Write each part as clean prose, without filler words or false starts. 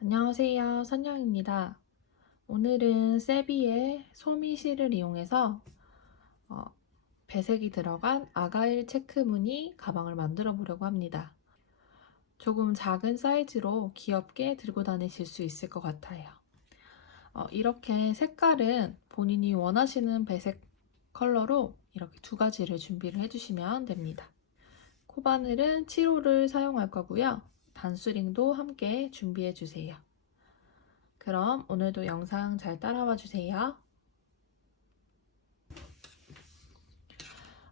안녕하세요, 선영입니다. 오늘은 세비의 소미실을 이용해서 배색이 들어간 아가일 체크 무늬 가방을 만들어 보려고 합니다. 조금 작은 사이즈로 귀엽게 들고 다니실 수 있을 것 같아요. 이렇게 색깔은 본인이 원하시는 배색 컬러로 이렇게 두 가지를 준비를 해주시면 됩니다. 코바늘은 7호를 사용할 거고요. 단수링도 함께 준비해 주세요. 그럼 오늘도 영상 잘 따라와 주세요.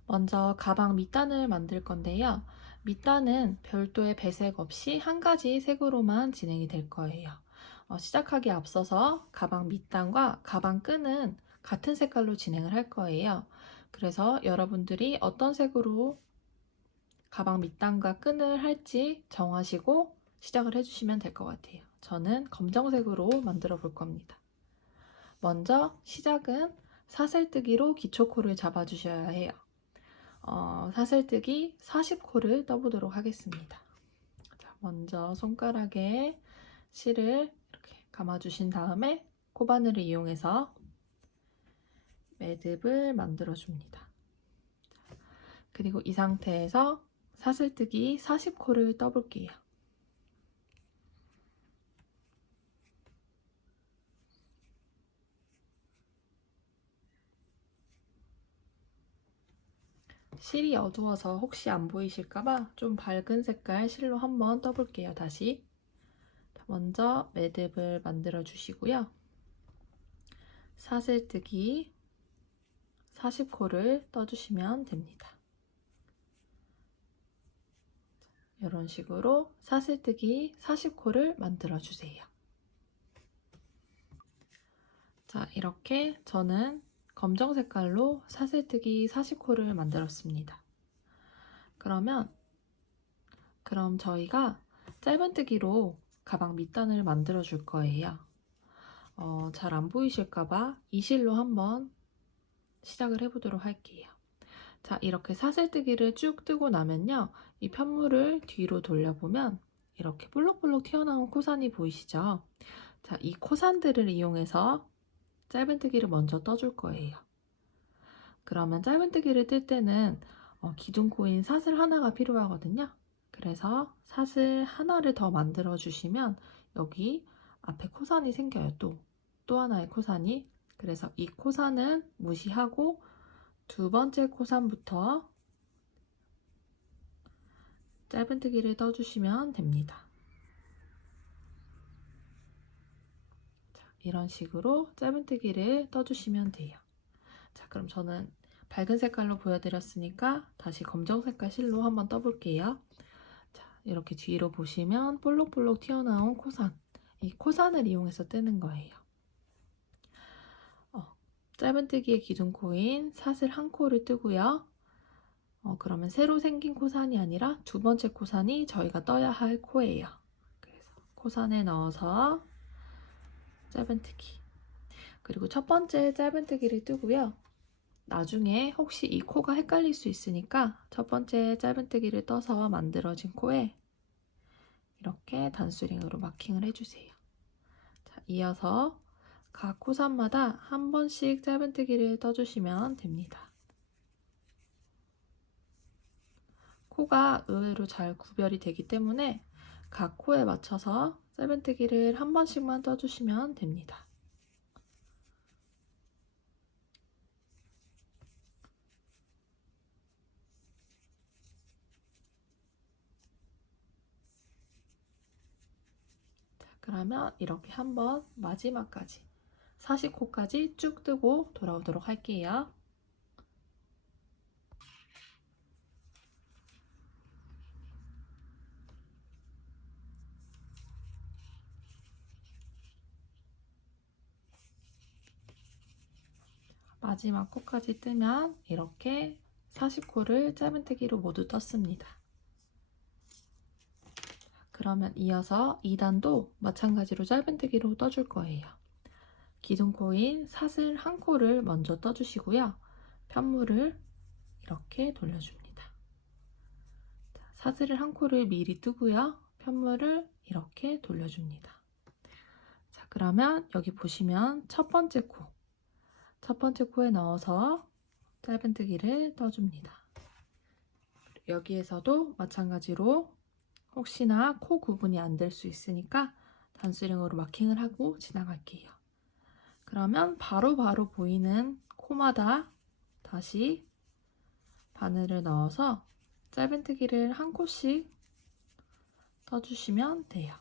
먼저 가방 밑단을 만들 건데요. 밑단은 별도의 배색 없이 한 가지 색으로만 진행이 될 거예요. 시작하기에 앞서서 가방 밑단과 가방 끈은 같은 색깔로 진행을 할 거예요. 그래서 여러분들이 어떤 색으로 가방 밑단과 끈을 할지 정하시고 시작을 해주시면 될 것 같아요. 저는 검정색으로 만들어 볼 겁니다. 먼저 시작은 사슬뜨기로 기초코를 잡아주셔야 해요. 사슬뜨기 40코를 떠보도록 하겠습니다. 자, 먼저 손가락에 실을 이렇게 감아주신 다음에 코바늘을 이용해서 매듭을 만들어줍니다. 그리고 이 상태에서 사슬뜨기 40코를 떠볼게요. 실이 어두워서 혹시 안 보이실까봐 좀 밝은 색깔 실로 한번 떠볼게요. 다시. 먼저 매듭을 만들어 주시고요. 사슬뜨기 40코를 떠주시면 됩니다. 이런 식으로 사슬뜨기 40코를 만들어 주세요. 자, 이렇게 저는 검정 색깔로 사슬뜨기 40코를 만들었습니다. 그럼 저희가 짧은뜨기로 가방 밑단을 만들어 줄 거예요. 잘 안 보이실까봐 이 실로 한번 시작을 해보도록 할게요. 자, 이렇게 사슬뜨기를 쭉 뜨고 나면요, 이 편물을 뒤로 돌려보면 이렇게 볼록볼록 튀어나온 코산이 보이시죠? 자, 이 코산들을 이용해서 짧은뜨기를 먼저 떠줄 거예요. 그러면 짧은뜨기를 뜰 때는 기둥코인 사슬 하나가 필요하거든요. 그래서 사슬 하나를 더 만들어 주시면 여기 앞에 코산이 생겨요. 또 하나의 코산이. 그래서 이 코산은 무시하고 두 번째 코산부터 짧은뜨기를 떠주시면 됩니다. 자, 이런 식으로 짧은뜨기를 떠주시면 돼요. 자, 그럼 저는 밝은 색깔로 보여드렸으니까 다시 검정 색깔 실로 한번 떠볼게요. 자, 이렇게 뒤로 보시면 볼록볼록 튀어나온 코산, 이 코산을 이용해서 뜨는 거예요. 짧은뜨기의 기둥코인 사슬 한 코를 뜨고요. 그러면 새로 생긴 코산이 아니라 두 번째 코산이 저희가 떠야 할 코예요. 그래서 코산에 넣어서 짧은뜨기, 그리고 첫 번째 짧은뜨기를 뜨고요. 나중에 혹시 이 코가 헷갈릴 수 있으니까 첫 번째 짧은뜨기를 떠서 만들어진 코에 이렇게 단수링으로 마킹을 해주세요. 자, 이어서 각 코산마다 한 번씩 짧은뜨기를 떠주시면 됩니다. 코가 의외로 잘 구별이 되기 때문에 각 코에 맞춰서 짧은뜨기를 한 번씩만 떠주시면 됩니다. 자, 그러면 이렇게 한번 마지막까지 40코까지 쭉 뜨고 돌아오도록 할게요. 마지막 코까지 뜨면 이렇게 40코를 짧은뜨기로 모두 떴습니다. 그러면 이어서 2단도 마찬가지로 짧은뜨기로 떠줄 거예요. 기둥코인 사슬 한 코를 먼저 떠주시고요. 편물을 이렇게 돌려줍니다. 사슬을 한 코를 미리 뜨고요. 편물을 이렇게 돌려줍니다. 자, 그러면 여기 보시면 첫 번째 코에 넣어서 짧은뜨기를 떠줍니다. 여기에서도 마찬가지로 혹시나 코 구분이 안 될 수 있으니까 단수령으로 마킹을 하고 지나갈게요. 그러면 바로 보이는 코마다 다시 바늘을 넣어서 짧은뜨기를 한 코씩 떠주시면 돼요.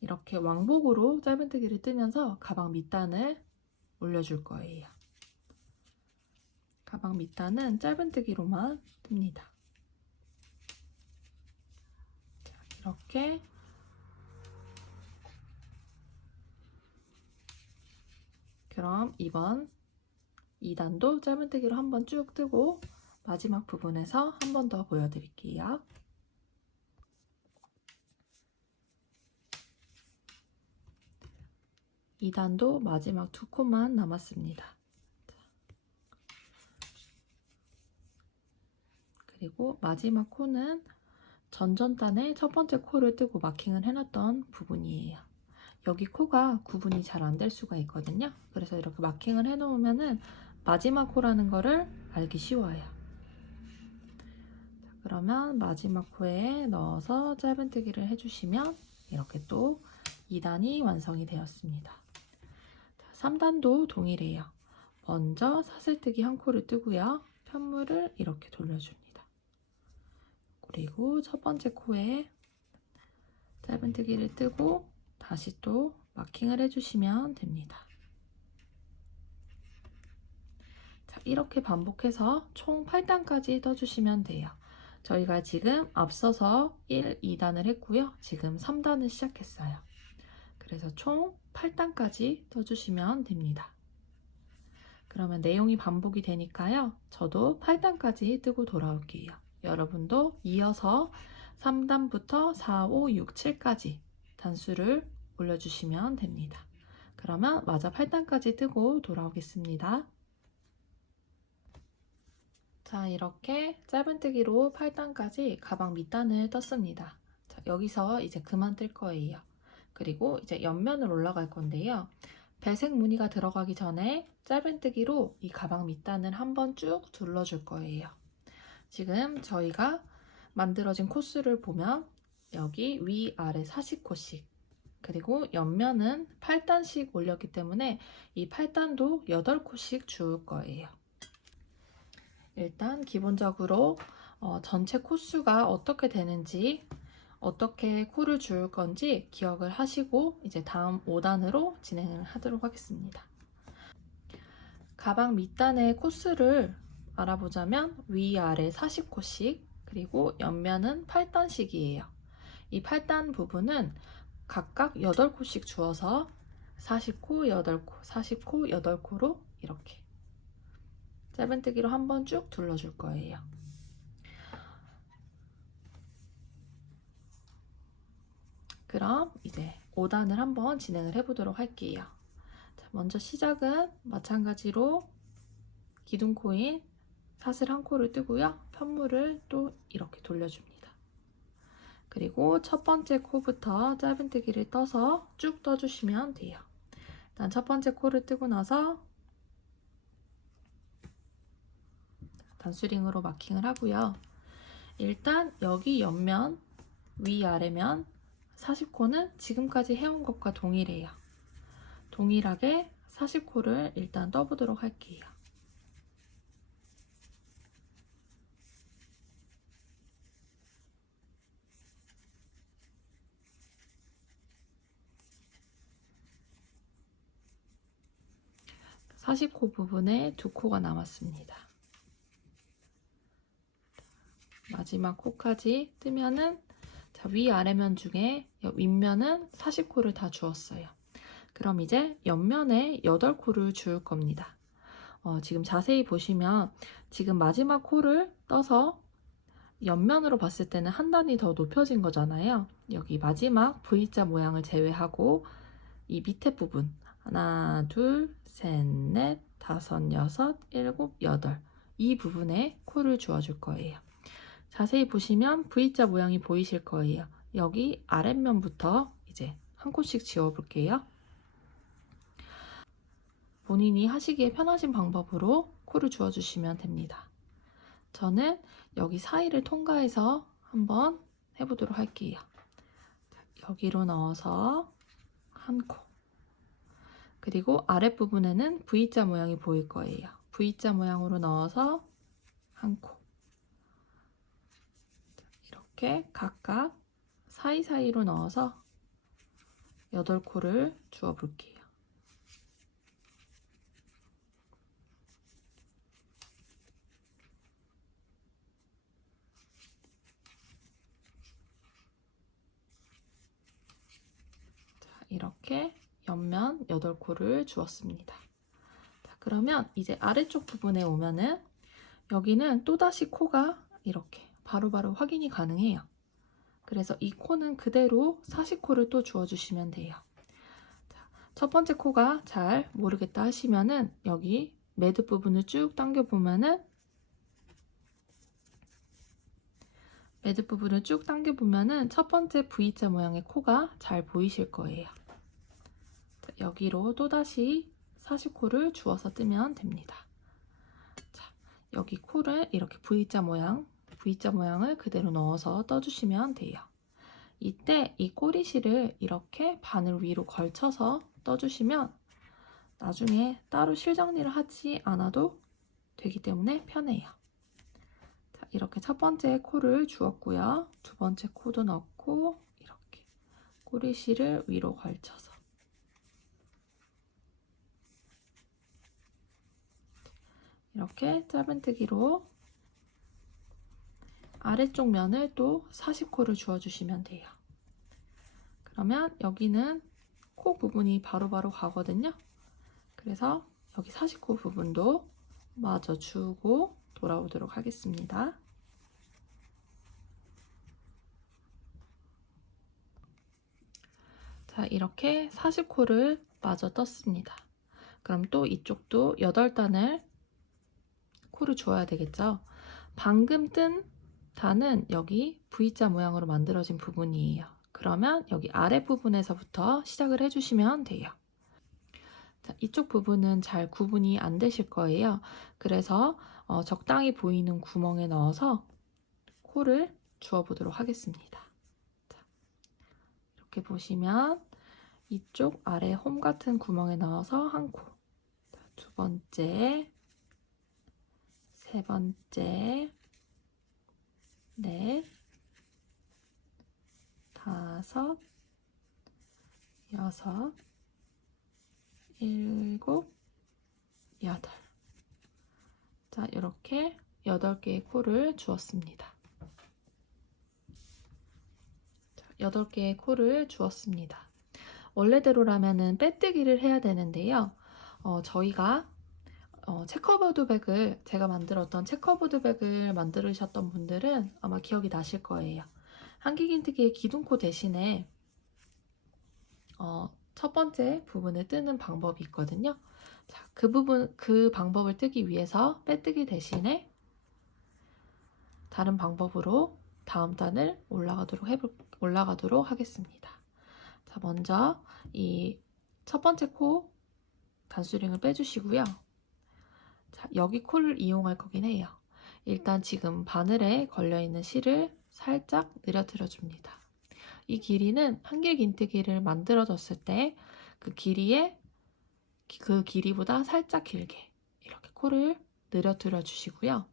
이렇게 왕복으로 짧은뜨기를 뜨면서 가방 밑단을 올려줄 거예요. 가방 밑단은 짧은뜨기로만 뜹니다. 자, 이렇게 그럼 이번 2단도 짧은뜨기로 한번 쭉 뜨고 마지막 부분에서 한 번 더 보여드릴게요. 이 단도 마지막 두 코만 남았습니다. 그리고 마지막 코는 전전단에 첫 번째 코를 뜨고 마킹을 해놨던 부분이에요. 여기 코가 구분이 잘 안 될 수가 있거든요. 그래서 이렇게 마킹을 해놓으면은 마지막 코라는 거를 알기 쉬워요. 자, 그러면 마지막 코에 넣어서 짧은뜨기를 해주시면 이렇게 또 2단이 완성이 되었습니다. 자, 3단도 동일해요. 먼저 사슬뜨기 한 코를 뜨고요. 편물을 이렇게 돌려줍니다. 그리고 첫 번째 코에 짧은뜨기를 뜨고 다시 또 마킹을 해주시면 됩니다. 자, 이렇게 반복해서 총 8단까지 떠주시면 돼요. 저희가 지금 앞서서 1, 2단을 했고요. 지금 3단을 시작했어요. 그래서 총 8단까지 떠주시면 됩니다. 그러면 내용이 반복이 되니까요. 저도 8단까지 뜨고 돌아올게요. 여러분도 이어서 3단부터 4, 5, 6, 7까지 단수를 올려주시면 됩니다. 그러면 마저 8단까지 뜨고 돌아오겠습니다. 자, 이렇게 짧은뜨기로 8단까지 가방 밑단을 떴습니다. 자, 여기서 이제 그만 뜰 거예요. 그리고 이제 옆면을 올라갈 건데요. 배색 무늬가 들어가기 전에 짧은뜨기로 이 가방 밑단을 한번 쭉 둘러줄 거예요. 지금 저희가 만들어진 코스를 보면 여기 위아래 40코씩 그리고 옆면은 8단씩 올렸기 때문에 이 8단도 8코씩 주울 거예요. 일단 기본적으로 전체 코수가 어떻게 되는지 어떻게 코를 주울 건지 기억을 하시고 이제 다음 5단으로 진행을 하도록 하겠습니다. 가방 밑단의 코스를 알아보자면 위아래 40코씩 그리고 옆면은 8단씩이에요. 이 8단 부분은 각각 8코씩 주어서 40코, 8코, 40코, 8코로 이렇게 짧은뜨기로 한번 쭉 둘러줄 거예요. 그럼 이제 5단을 한번 진행을 해보도록 할게요. 자, 먼저 시작은 마찬가지로 기둥코인 사슬 한 코를 뜨고요. 편물을 또 이렇게 돌려줍니다. 그리고 첫 번째 코부터 짧은뜨기를 떠서 쭉 떠주시면 돼요. 일단 첫 번째 코를 뜨고 나서 단수링으로 마킹을 하고요. 일단 여기 옆면, 위아래면 40코는 지금까지 해온 것과 동일해요. 동일하게 40코를 일단 떠보도록 할게요. (40코) 부분에 2코가 남았습니다. 마지막 코까지 뜨면은 자, 위아래면 중에 윗면은 40코를 다 주었어요. 그럼 이제 옆면에 8코를 주울 겁니다. 지금 자세히 보시면 지금 마지막 코를 떠서 옆면으로 봤을 때는 한 단이 더 높여진 거잖아요. 여기 마지막 V자 모양을 제외하고 이 밑에 부분 하나, 둘, 셋, 넷, 다섯, 여섯, 일곱, 여덟 이 부분에 코를 주어줄 거예요. 자세히 보시면 V자 모양이 보이실 거예요. 여기 아랫면부터 이제 한 코씩 지워볼게요. 본인이 하시기에 편하신 방법으로 코를 주어주시면 됩니다. 저는 여기 사이를 통과해서 한번 해보도록 할게요. 여기로 넣어서 한 코. 그리고 아랫부분에는 V자 모양이 보일 거예요. V자 모양으로 넣어서 한 코. 이렇게 각각 사이사이로 넣어서 8코를 주어 볼게요. 이렇게 옆면 8코를 주었습니다. 자, 그러면 이제 아래쪽 부분에 오면은 여기는 또다시 코가 이렇게 바로바로 확인이 가능해요. 그래서 이 코는 그대로 40코를 또 주어주시면 돼요. 자, 첫 번째 코가 잘 모르겠다 하시면은 여기 매듭 부분을 쭉 당겨보면은 첫 번째 V자 모양의 코가 잘 보이실 거예요. 여기로 또다시 40코를 주어서 뜨면 됩니다. 자, 여기 코를 이렇게 V자 모양을 그대로 넣어서 떠주시면 돼요. 이때 이 꼬리실을 이렇게 바늘 위로 걸쳐서 떠주시면 나중에 따로 실정리를 하지 않아도 되기 때문에 편해요. 자, 이렇게 첫 번째 코를 주었고요. 두 번째 코도 넣고 이렇게 꼬리실을 위로 걸쳐서 이렇게 짧은뜨기로 아래쪽 면을 또 40코를 주어주시면 돼요. 그러면 여기는 코 부분이 바로바로 가거든요. 그래서 여기 40코 부분도 마저 주고 돌아오도록 하겠습니다. 자, 이렇게 40코를 마저 떴습니다. 그럼 또 이쪽도 8단을 코를 주어야 되겠죠. 방금 뜬 단은 여기 V자 모양으로 만들어진 부분이에요. 그러면 여기 아래 부분에서부터 시작을 해주시면 돼요. 자, 이쪽 부분은 잘 구분이 안 되실 거예요. 그래서 적당히 보이는 구멍에 넣어서 코를 주어보도록 하겠습니다. 자, 이렇게 보시면 이쪽 아래 홈 같은 구멍에 넣어서 한 코, 두 번째, 세 번째, 넷, 다섯, 여섯, 일곱, 여덟. 자, 이렇게 8개의 코를 주었습니다. 자, 8개의 코를 주었습니다. 원래대로라면은 빼뜨기를 해야 되는데요. 저희가 체커보드 백을 제가 만들었던 체커보드 백을 만들으셨던 분들은 아마 기억이 나실 거예요. 한길긴뜨기의 기둥코 대신에 첫 번째 부분을 뜨는 방법이 있거든요. 자, 그 방법을 뜨기 위해서 빼뜨기 대신에 다른 방법으로 다음 단을 올라가도록 하겠습니다. 자, 먼저 이 첫 번째 코 단수링을 빼주시고요. 자, 여기 코를 이용할 거긴 해요. 일단 지금 바늘에 걸려있는 실을 살짝 늘어뜨려 줍니다. 이 길이는 한길긴뜨기를 만들어졌을 때 그 길이보다 살짝 길게 이렇게 코를 늘어뜨려 주시고요.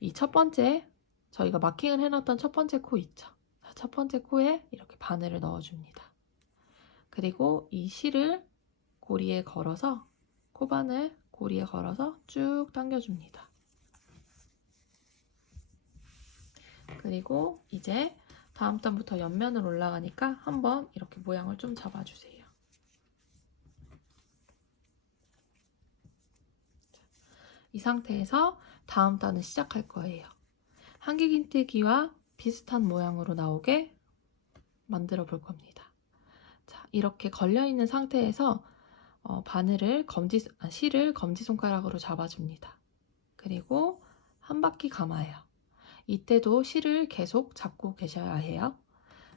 이 첫 번째 저희가 마킹을 해놨던 첫 번째 코 있죠. 첫 번째 코에 이렇게 바늘을 넣어줍니다. 그리고 이 실을 고리에 걸어서 코바늘 고리에 걸어서 쭉 당겨줍니다. 그리고 이제 다음 단부터 옆면으로 올라가니까 한번 이렇게 모양을 좀 잡아주세요. 이 상태에서 다음 단을 시작할 거예요. 한길긴뜨기와 비슷한 모양으로 나오게 만들어 볼 겁니다. 자, 이렇게 걸려있는 상태에서 실을 검지손가락으로 잡아줍니다. 그리고 한 바퀴 감아요. 이때도 실을 계속 잡고 계셔야 해요.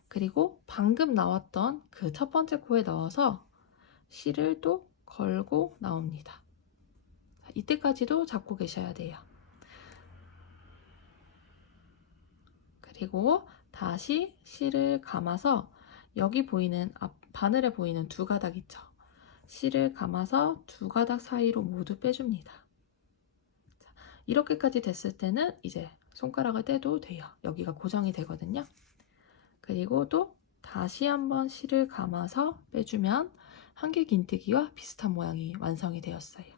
그리고 방금 나왔던 그 첫 번째 코에 넣어서 실을 또 걸고 나옵니다. 이때까지도 잡고 계셔야 돼요. 그리고 다시 실을 감아서 여기 보이는 바늘에 보이는 두 가닥 있죠? 실을 감아서 두 가닥 사이로 모두 빼줍니다. 이렇게까지 됐을 때는 이제 손가락을 떼도 돼요. 여기가 고정이 되거든요. 그리고 또 다시 한번 실을 감아서 빼주면 한길긴뜨기와 비슷한 모양이 완성이 되었어요.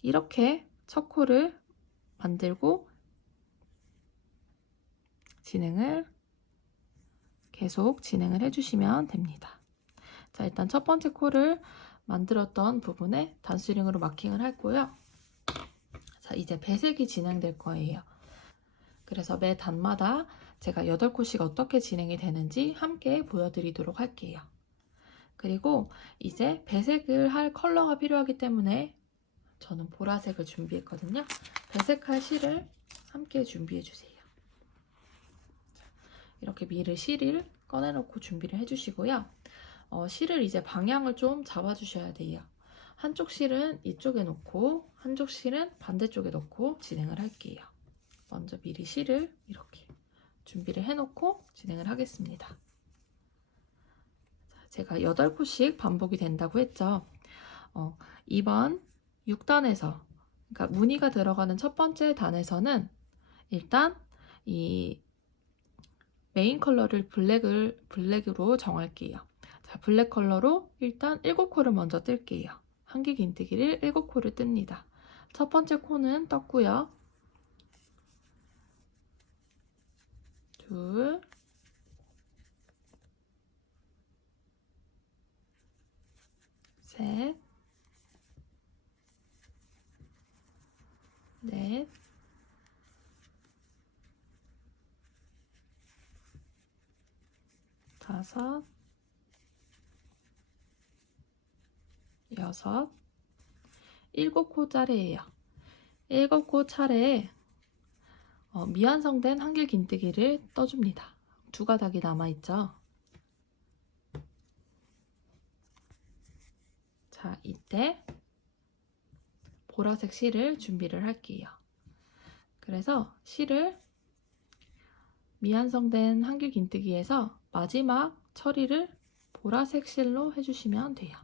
이렇게 첫 코를 만들고 계속 진행을 해주시면 됩니다. 자, 일단 첫 번째 코를 만들었던 부분에 단스링으로 마킹을 했고요. 자, 이제 배색이 진행될 거예요. 그래서 매 단마다 제가 8코씩 어떻게 진행이 되는지 함께 보여드리도록 할게요. 그리고 이제 배색을 할 컬러가 필요하기 때문에 저는 보라색을 준비했거든요. 배색할 실을 함께 준비해 주세요. 이렇게 실을 꺼내놓고 준비를 해주시고요. 실을 이제 방향을 좀 잡아주셔야 돼요. 한쪽 실은 이쪽에 놓고 한쪽 실은 반대쪽에 놓고 진행을 할게요. 먼저 미리 실을 이렇게 준비를 해놓고 진행을 하겠습니다. 자, 제가 8코씩 반복이 된다고 했죠. 이번 6단에서 그러니까 무늬가 들어가는 첫 번째 단에서는 일단 이 메인 컬러를 블랙으로 정할게요. 자, 블랙 컬러로 일단 7코를 먼저 뜰게요. 한길긴뜨기를 7코를 뜹니다. 첫 번째 코는 떴고요. 둘, 셋, 넷, 다섯, 여섯, 7코 짜리예요. 7코 차례에 미완성된 한길긴뜨기를 떠줍니다. 두 가닥이 남아있죠. 자, 이때 보라색 실을 준비를 할게요. 그래서 실을 미완성된 한길긴뜨기에서 마지막 처리를 보라색 실로 해주시면 돼요.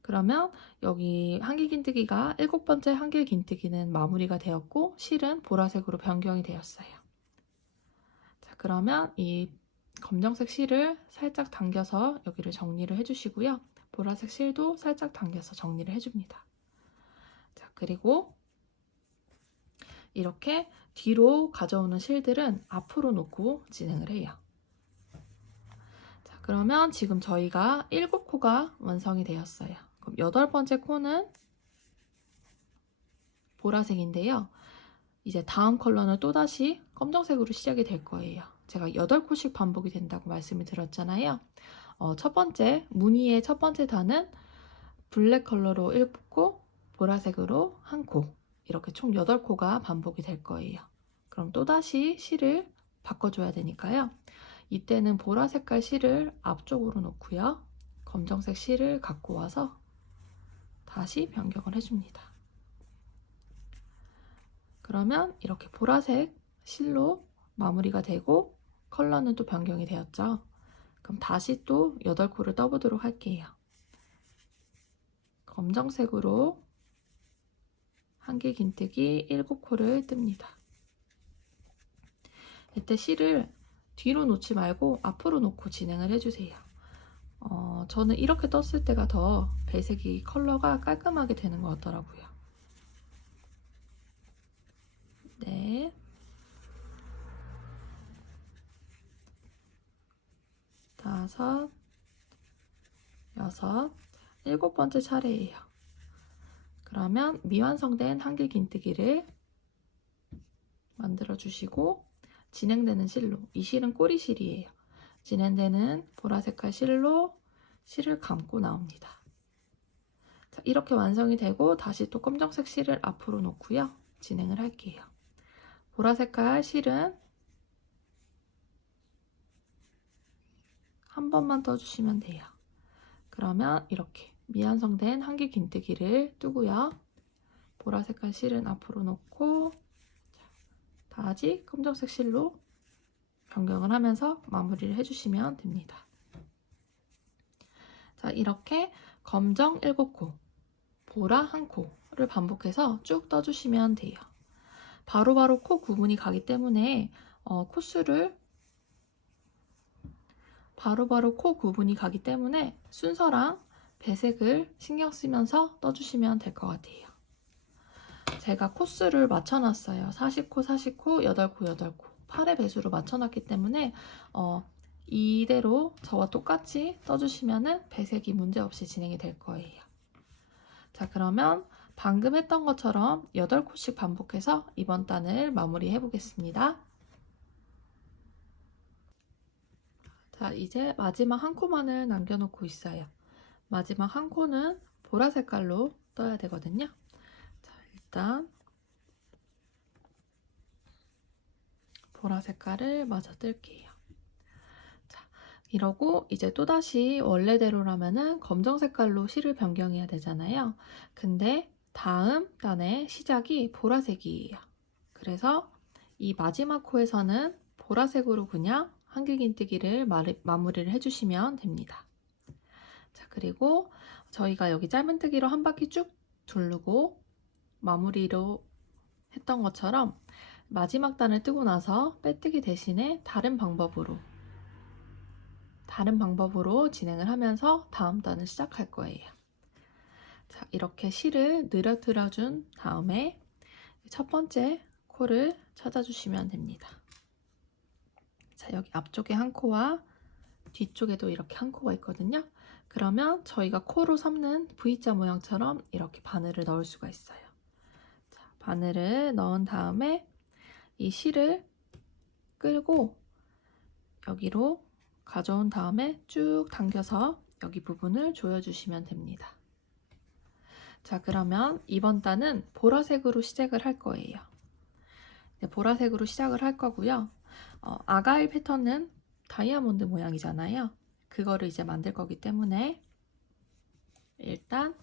그러면 여기 한길긴뜨기가 7번째 한길긴뜨기는 마무리가 되었고 실은 보라색으로 변경이 되었어요. 자, 그러면 이 검정색 실을 살짝 당겨서 여기를 정리를 해주시고요. 보라색 실도 살짝 당겨서 정리를 해줍니다. 자, 그리고 이렇게 뒤로 가져오는 실들은 앞으로 놓고 진행을 해요. 자, 그러면 지금 저희가 7코가 완성이 되었어요. 그럼 8번째 코는 보라색인데요. 이제 다음 컬러는 또다시 검정색으로 시작이 될 거예요. 제가 8코씩 반복이 된다고 말씀을 드렸잖아요. 첫 번째, 무늬의 첫 번째 단은 블랙 컬러로 7코, 보라색으로 1코, 이렇게 총 8코가 반복이 될 거예요. 그럼 또다시 실을 바꿔줘야 되니까요. 이때는 보라 색깔 실을 앞쪽으로 놓고요. 검정색 실을 갖고 와서 다시 변경을 해줍니다. 그러면 이렇게 보라색 실로 마무리가 되고 컬러는 또 변경이 되었죠. 그럼 다시 또 8코를 떠보도록 할게요. 검정색으로 한길긴뜨기 7코를 뜹니다. 이때 실을 뒤로 놓지 말고 앞으로 놓고 진행을 해주세요. 저는 이렇게 떴을 때가 더 배색이 컬러가 깔끔하게 되는 것 같더라고요. 네. 다섯, 여섯, 7번째 차례예요. 그러면 미완성된 한길긴뜨기를 만들어 주시고 진행되는 실로, 이 실은 꼬리실이에요. 진행되는 보라색깔 실로 실을 감고 나옵니다. 자, 이렇게 완성이 되고 다시 또 검정색 실을 앞으로 놓고요. 진행을 할게요. 보라색깔 실은 한 번만 떠주시면 돼요. 그러면 이렇게 미완성된 한길 긴뜨기를 뜨고요. 보라색깔 실은 앞으로 놓고 다시 검정색 실로 변경을 하면서 마무리를 해주시면 됩니다. 자, 이렇게 검정 7코, 보라 1코를 반복해서 쭉 떠주시면 돼요. 바로바로 코 구분이 가기 때문에 코수를 바로바로 코 구분이 가기 때문에 순서랑 배색을 신경 쓰면서 떠주시면 될 것 같아요. 제가 코수를 맞춰놨어요. 40코, 40코, 8코, 8코. 8의 배수로 맞춰놨기 때문에 이대로 저와 똑같이 떠주시면 배색이 문제없이 진행이 될 거예요. 자, 그러면 방금 했던 것처럼 8코씩 반복해서 이번 단을 마무리해 보겠습니다. 자, 이제 마지막 한 코만을 남겨놓고 있어요. 마지막 한 코는 보라 색깔로 떠야 되거든요. 자, 일단 보라 색깔을 마저 뜰게요. 자, 이러고 이제 또다시 원래대로라면은 검정 색깔로 실을 변경해야 되잖아요. 근데 다음 단의 시작이 보라색이에요. 그래서 이 마지막 코에서는 보라색으로 그냥 한길긴뜨기를 마무리를 해주시면 됩니다. 자, 그리고 저희가 여기 짧은뜨기로 한 바퀴 쭉 두르고 마무리로 했던 것처럼 마지막 단을 뜨고 나서 빼뜨기 대신에 다른 방법으로 진행을 하면서 다음 단을 시작할 거예요. 자, 이렇게 실을 늘어뜨려 준 다음에 첫 번째 코를 찾아주시면 됩니다. 자, 여기 앞쪽에 한 코와 뒤쪽에도 이렇게 한 코가 있거든요. 그러면 저희가 코로 삼는 V자 모양처럼 이렇게 바늘을 넣을 수가 있어요. 자, 바늘을 넣은 다음에 이 실을 끌고 여기로 가져온 다음에 쭉 당겨서 여기 부분을 조여주시면 됩니다. 자, 그러면 이번 단은 보라색으로 시작을 할 거예요. 네, 보라색으로 시작을 할 거고요. 아가일 패턴은 다이아몬드 모양이잖아요. 그거를 이제 만들 거기 때문에 일단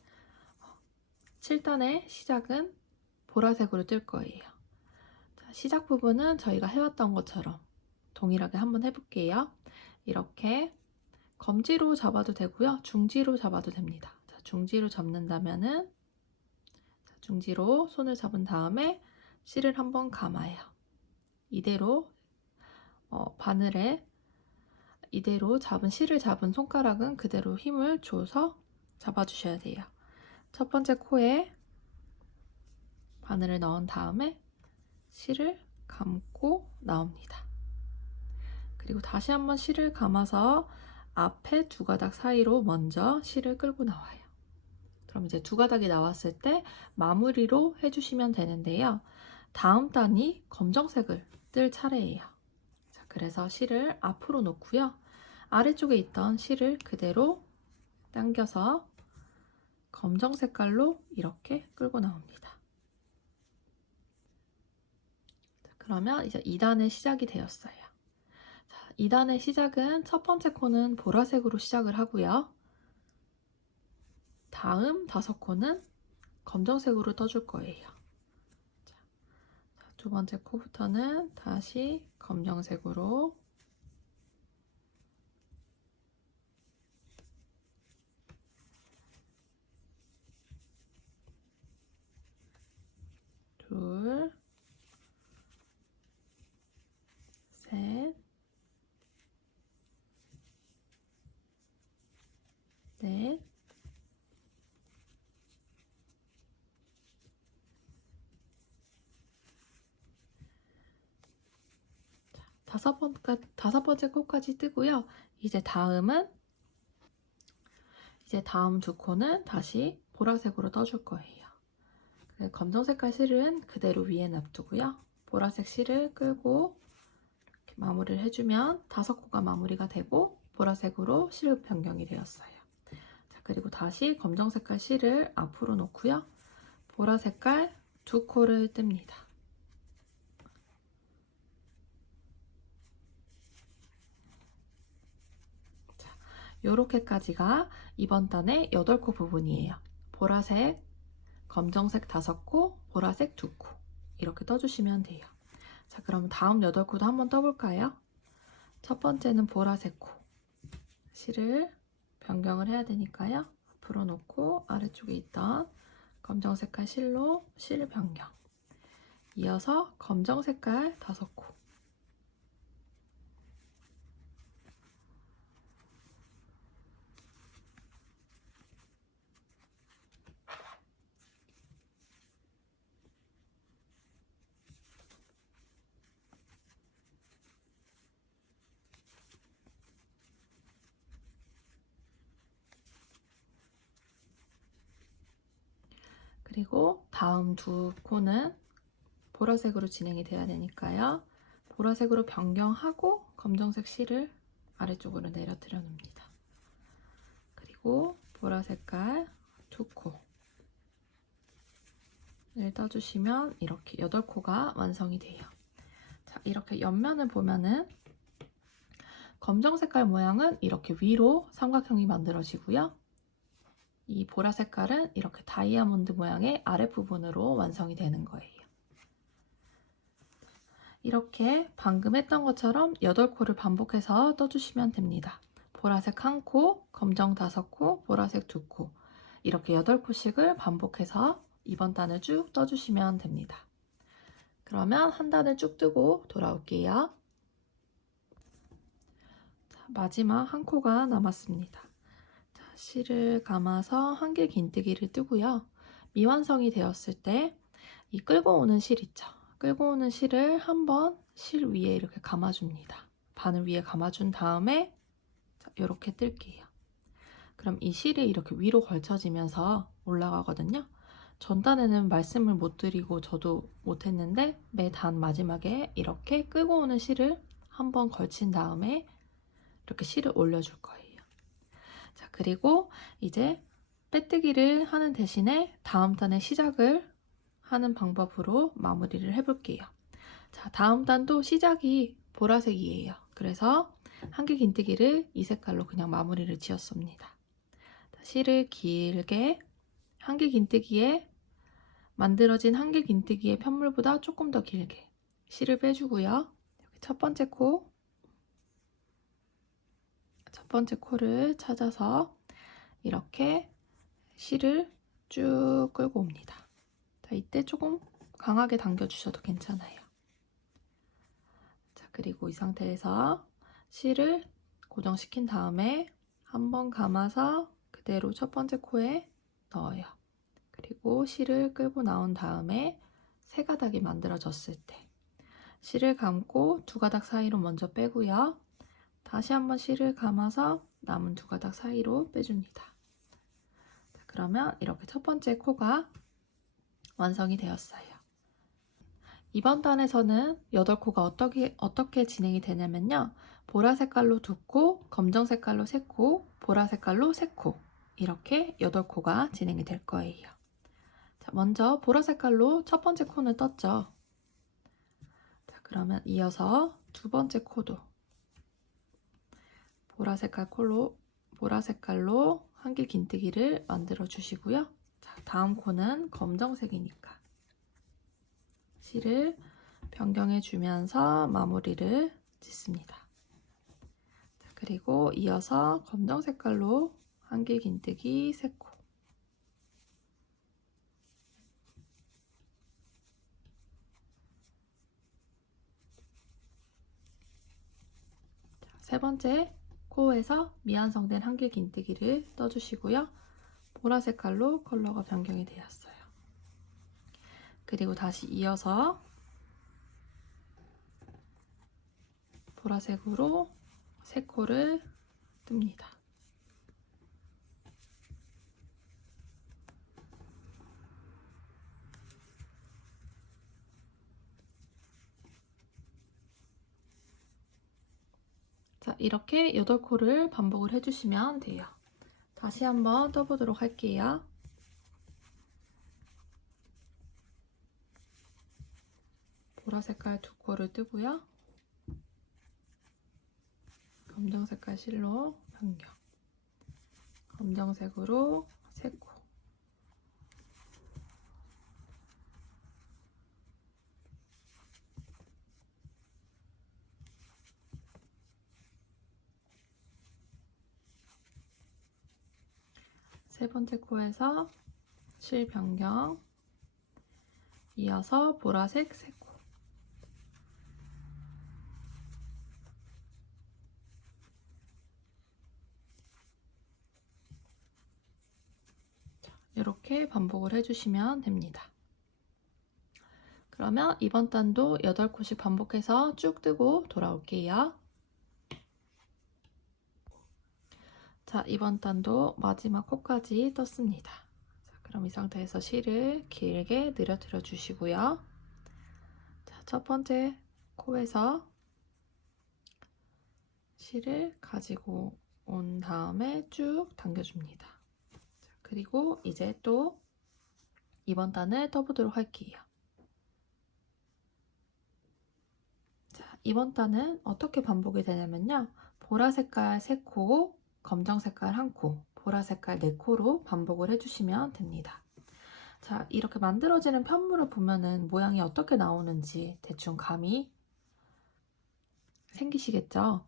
7단의 시작은 보라색으로 뜰 거예요. 자, 시작 부분은 저희가 해왔던 것처럼 동일하게 한번 해볼게요. 이렇게 검지로 잡아도 되고요. 중지로 잡아도 됩니다. 자, 중지로 잡는다면은 중지로 손을 잡은 다음에 실을 한번 감아요. 이대로 바늘에 이대로 실을 잡은 손가락은 그대로 힘을 줘서 잡아주셔야 돼요. 첫 번째 코에 바늘을 넣은 다음에 실을 감고 나옵니다. 그리고 다시 한번 실을 감아서 앞에 두 가닥 사이로 먼저 실을 끌고 나와요. 그럼 이제 두 가닥이 나왔을 때 마무리로 해주시면 되는데요. 다음 단이 검정색을 뜰 차례예요. 자, 그래서 실을 앞으로 놓고요. 아래쪽에 있던 실을 그대로 당겨서 검정 색깔로 이렇게 끌고 나옵니다. 자, 그러면 이제 2단의 시작이 되었어요. 자, 2단의 시작은 첫 번째 코는 보라색으로 시작을 하고요. 다음 5코는 검정색으로 떠줄 거예요. 자, 두 번째 코부터는 다시 검정색으로 둘, 셋, 넷, 다섯 번째 코까지 뜨고요. 이제 다음 두 코는 다시 보라색으로 떠줄 거예요. 검정 색깔 실은 그대로 위에 놔두고요. 보라색 실을 끌고 이렇게 마무리를 해주면 5코가 마무리가 되고 보라색으로 실 변경이 되었어요. 자, 그리고 다시 검정 색깔 실을 앞으로 놓고요. 보라 색깔 2코를 뜹니다. 자, 요렇게까지가 이번 단의 8코 부분이에요. 보라색, 검정색 5코, 보라색 2코 이렇게 떠주시면 돼요. 자, 그럼 다음 8코도 한번 떠볼까요? 첫 번째는 보라색 코 실을 변경을 해야 되니까요. 앞으로 놓고 아래쪽에 있던 검정 색깔 실로 실 변경. 이어서 검정 색깔 5코. 그리고 다음 2코는 보라색으로 진행이 돼야 되니까요. 보라색으로 변경하고 검정색 실을 아래쪽으로 내려뜨려 놉니다. 그리고 보라 색깔 2코를 떠주시면 이렇게 8코가 완성이 돼요. 자, 이렇게 옆면을 보면은 검정 색깔 모양은 이렇게 위로 삼각형이 만들어지고요. 이 보라 색깔은 이렇게 다이아몬드 모양의 아랫부분으로 완성이 되는 거예요. 이렇게 방금 했던 것처럼 8코를 반복해서 떠주시면 됩니다. 보라색 1코, 검정 5코, 보라색 2코 이렇게 8코씩을 반복해서 이번 단을 쭉 떠주시면 됩니다. 그러면 한 단을 쭉 뜨고 돌아올게요. 자, 마지막 1코가 남았습니다. 자, 실을 감아서 한길 긴뜨기를 뜨고요. 미완성이 되었을 때 이 끌고 오는 실 있죠? 끌고 오는 실을 한번 실 위에 이렇게 감아줍니다. 바늘 위에 감아준 다음에 이렇게 뜰게요. 그럼 이 실이 이렇게 위로 걸쳐지면서 올라가거든요. 전단에는 말씀을 못 드리고 저도 못했는데 매 단 마지막에 이렇게 끌고 오는 실을 한번 걸친 다음에 이렇게 실을 올려줄 거예요. 자, 그리고 이제 빼뜨기를 하는 대신에 다음 단의 시작을 하는 방법으로 마무리를 해볼게요. 자, 다음 단도 시작이 보라색이에요. 그래서 한길 긴뜨기를 이 색깔로 그냥 마무리를 지었습니다. 실을 길게 한길 긴뜨기에 만들어진 한길 긴뜨기의 편물보다 조금 더 길게 실을 빼주고요. 여기 첫 번째 코를 찾아서 이렇게 실을 쭉 끌고 옵니다. 자, 이때 조금 강하게 당겨주셔도 괜찮아요. 자, 그리고 이 상태에서 실을 고정시킨 다음에 한번 감아서 그대로 첫 번째 코에 넣어요. 그리고 실을 끌고 나온 다음에 세 가닥이 만들어졌을 때 실을 감고 2가닥 사이로 먼저 빼고요. 다시 한번 실을 감아서 남은 2가닥 사이로 빼줍니다. 자, 그러면 이렇게 첫 번째 코가 완성이 되었어요. 이번 단에서는 8코가 어떻게 진행이 되냐면요. 보라 색깔로 2코, 검정 색깔로 3코, 보라 색깔로 3코 이렇게 8코가 진행이 될 거예요. 자, 먼저 보라 색깔로 첫 번째 코는 떴죠. 자, 그러면 이어서 두 번째 코도 보라 색깔로 한길 긴뜨기를 만들어 주시고요. 자, 다음 코는 검정색이니까 실을 변경해 주면서 마무리를 짓습니다. 자, 그리고 이어서 검정 색깔로 한길 긴뜨기 3코. 세 번째 코에서 미완성된 한길 긴뜨기를 떠주시고요. 보라 색깔로 컬러가 변경이 되었어요. 그리고 다시 이어서 보라색으로 3코를 뜹니다. 자, 이렇게 8코를 반복을 해주시면 돼요. 다시 한번 떠보도록 할게요. 보라 색깔 2코를 뜨고요. 검정 색깔 실로 변경. 검정색으로 3코. 세 번째 코에서 실 변경. 이어서 보라색 3코. 이렇게 반복을 해주시면 됩니다. 그러면 이번 단도 8코씩 반복해서 쭉 뜨고 돌아올게요. 자, 이번 단도 마지막 코까지 떴습니다. 자, 그럼 이 상태에서 실을 길게 늘어뜨려 주시고요. 자, 첫 번째 코에서 실을 가지고 온 다음에 쭉 당겨줍니다. 자, 그리고 이제 또 이번 단을 떠보도록 할게요. 자, 이번 단은 어떻게 반복이 되냐면요. 보라 색깔 3코, 검정 색깔 1코, 보라 색깔 4코로 반복을 해주시면 됩니다. 자, 이렇게 만들어지는 편물을 보면은 모양이 어떻게 나오는지 대충 감이 생기시겠죠?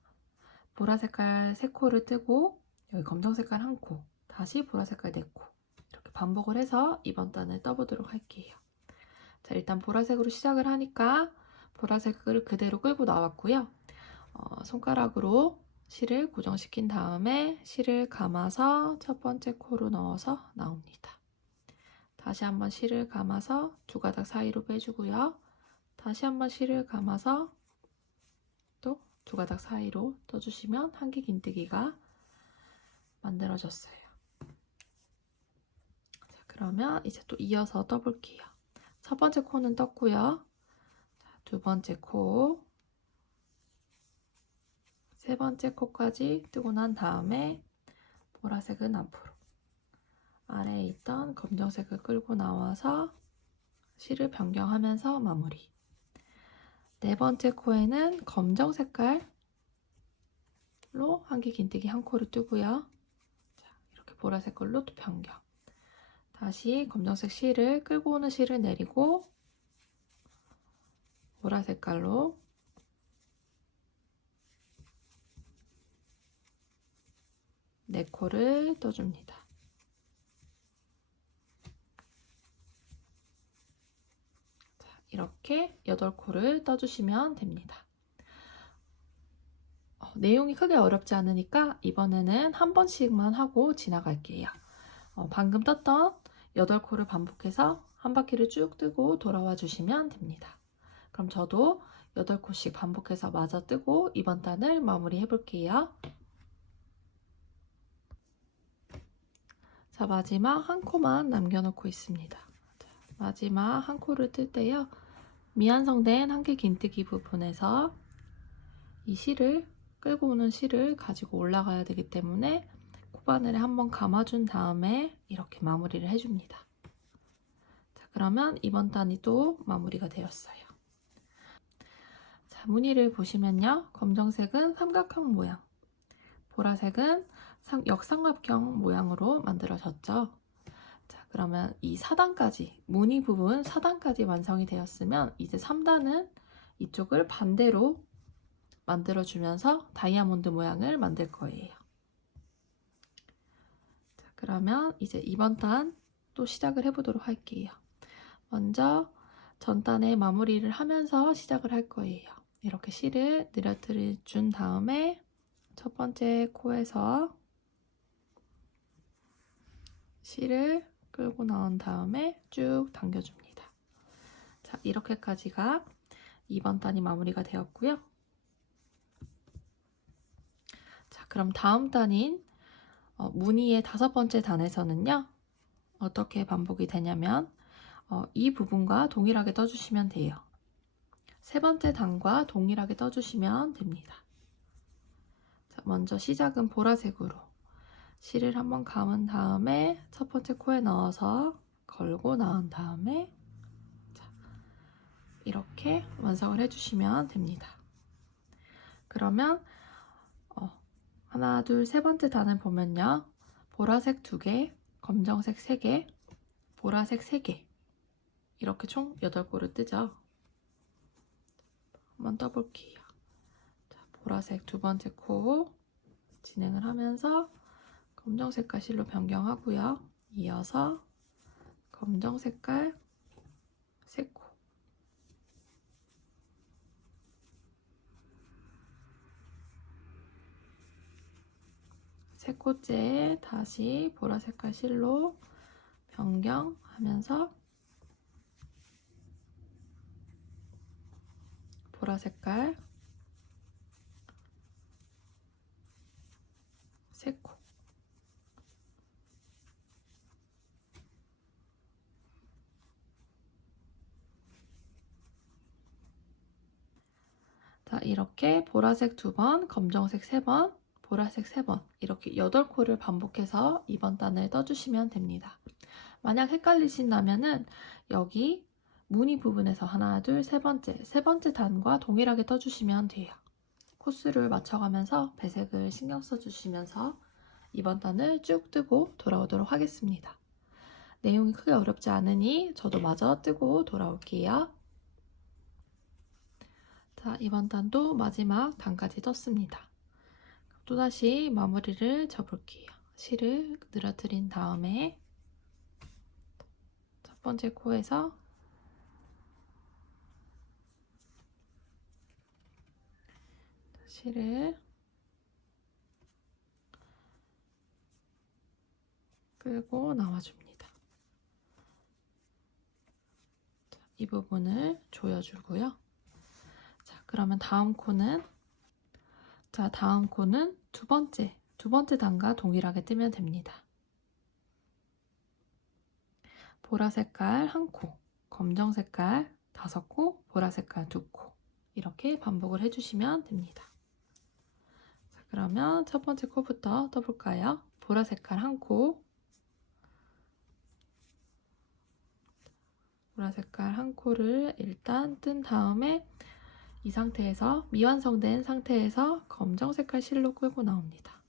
보라 색깔 3코를 뜨고 여기 검정 색깔 1코, 다시 보라 색깔 4코 이렇게 반복을 해서 이번 단을 떠보도록 할게요. 자, 일단 보라색으로 시작을 하니까 보라색을 그대로 끌고 나왔고요. 손가락으로 실을 고정시킨 다음에 실을 감아서 첫 번째 코로 넣어서 나옵니다. 다시 한번 실을 감아서 2가닥 사이로 빼주고요. 다시 한번 실을 감아서 또 2가닥 사이로 떠주시면 한길 긴뜨기가 만들어졌어요. 자, 그러면 이제 또 이어서 떠볼게요. 첫 번째 코는 떴고요. 자, 2번째 코, 세 번째 코까지 뜨고 난 다음에 보라색은 앞으로, 아래에 있던 검정색을 끌고 나와서 실을 변경하면서 마무리. 네 번째 코에는 검정 색깔로 한길 긴뜨기 1코를 뜨고요. 자, 이렇게 보라색 걸로 또 변경. 다시 검정색 실을 끌고 오는 실을 내리고 보라 색깔로 네 코를 떠줍니다. 자, 이렇게 8코를 떠주시면 됩니다. 내용이 크게 어렵지 않으니까 이번에는 한 번씩만 하고 지나갈게요. 방금 떴던 8코를 반복해서 한 바퀴를 쭉 뜨고 돌아와 주시면 됩니다. 그럼 저도 8코씩 반복해서 마저 뜨고 이번 단을 마무리 해볼게요. 자, 마지막 한 코만 남겨놓고 있습니다. 자, 마지막 한 코를 뜰 때요. 미완성된 한길 긴뜨기 부분에서 이 실을 끌고 오는 실을 가지고 올라가야 되기 때문에 코바늘에 한번 감아준 다음에 이렇게 마무리를 해줍니다. 자, 그러면 이번 단이 또 마무리가 되었어요. 자, 무늬를 보시면요. 검정색은 삼각형 모양, 보라색은 역삼각형 모양으로 만들어졌죠. 자, 그러면 이 4단까지, 무늬 부분 4단까지 완성이 되었으면 이제 3단은 이쪽을 반대로 만들어주면서 다이아몬드 모양을 만들 거예요. 자, 그러면 이제 이번 단 또 시작을 해보도록 할게요. 먼저 전단에 마무리를 하면서 시작을 할 거예요. 이렇게 실을 늘어뜨려 준 다음에 첫 번째 코에서 실을 끌고 나온 다음에 쭉 당겨줍니다. 자, 이렇게까지가 이번 단이 마무리가 되었고요. 자, 그럼 다음 단인 무늬의 5번째 단에서는요. 어떻게 반복이 되냐면 이 부분과 동일하게 떠주시면 돼요. 세 번째 단과 동일하게 떠주시면 됩니다. 먼저 시작은 보라색으로 실을 한번 감은 다음에 첫 번째 코에 넣어서 걸고 나온 다음에 자, 이렇게 완성을 해주시면 됩니다. 그러면 하나, 둘, 세 번째 단을 보면요. 보라색 2개, 검정색 3개, 보라색 3개 이렇게 총 8골을 뜨죠. 한번 떠볼게요. 자, 보라색 2번째 코 진행을 하면서 검정 색깔 실로 변경하고요. 이어서 검정 색깔 3코, 세 코째 다시 보라 색깔 실로 변경하면서 보라 색깔 3코, 자, 이렇게 보라색 2번, 검정색 3번, 보라색 3번 이렇게 8코를 반복해서 이번 단을 떠주시면 됩니다. 만약 헷갈리신다면은 여기 무늬 부분에서 하나, 둘, 세 번째 단과 동일하게 떠주시면 돼요. 코스를 맞춰가면서 배색을 신경 써주시면서 이번 단을 쭉 뜨고 돌아오도록 하겠습니다. 내용이 크게 어렵지 않으니 저도 마저 뜨고 돌아올게요. 자, 이번 단도 마지막 단까지 떴습니다. 또다시 마무리를 접을게요. 실을 늘어뜨린 다음에 첫 번째 코에서 실을 끌고 나와줍니다. 자, 이 부분을 조여주고요. 자, 그러면 다음 코는 두 번째 단과 동일하게 뜨면 됩니다. 보라 색깔 1코, 검정 색깔 5코, 보라 색깔 2코 이렇게 반복을 해주시면 됩니다. 자, 그러면 첫 번째 코부터 떠볼까요? 보라 색깔 1코, 보라 색깔 1코를 일단 뜬 다음에 이 상태에서 미완성된 상태에서 검정 색깔 실로 끌고 나옵니다.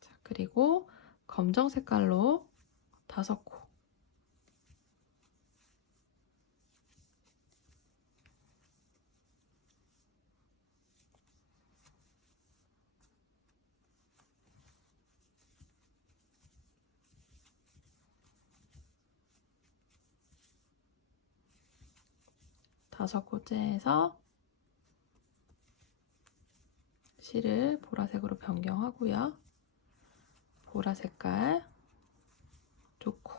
자, 그리고 검정 색깔로 5코, 다섯 코째에서 실을 보라색으로 변경하고요. 보라 색깔 2코를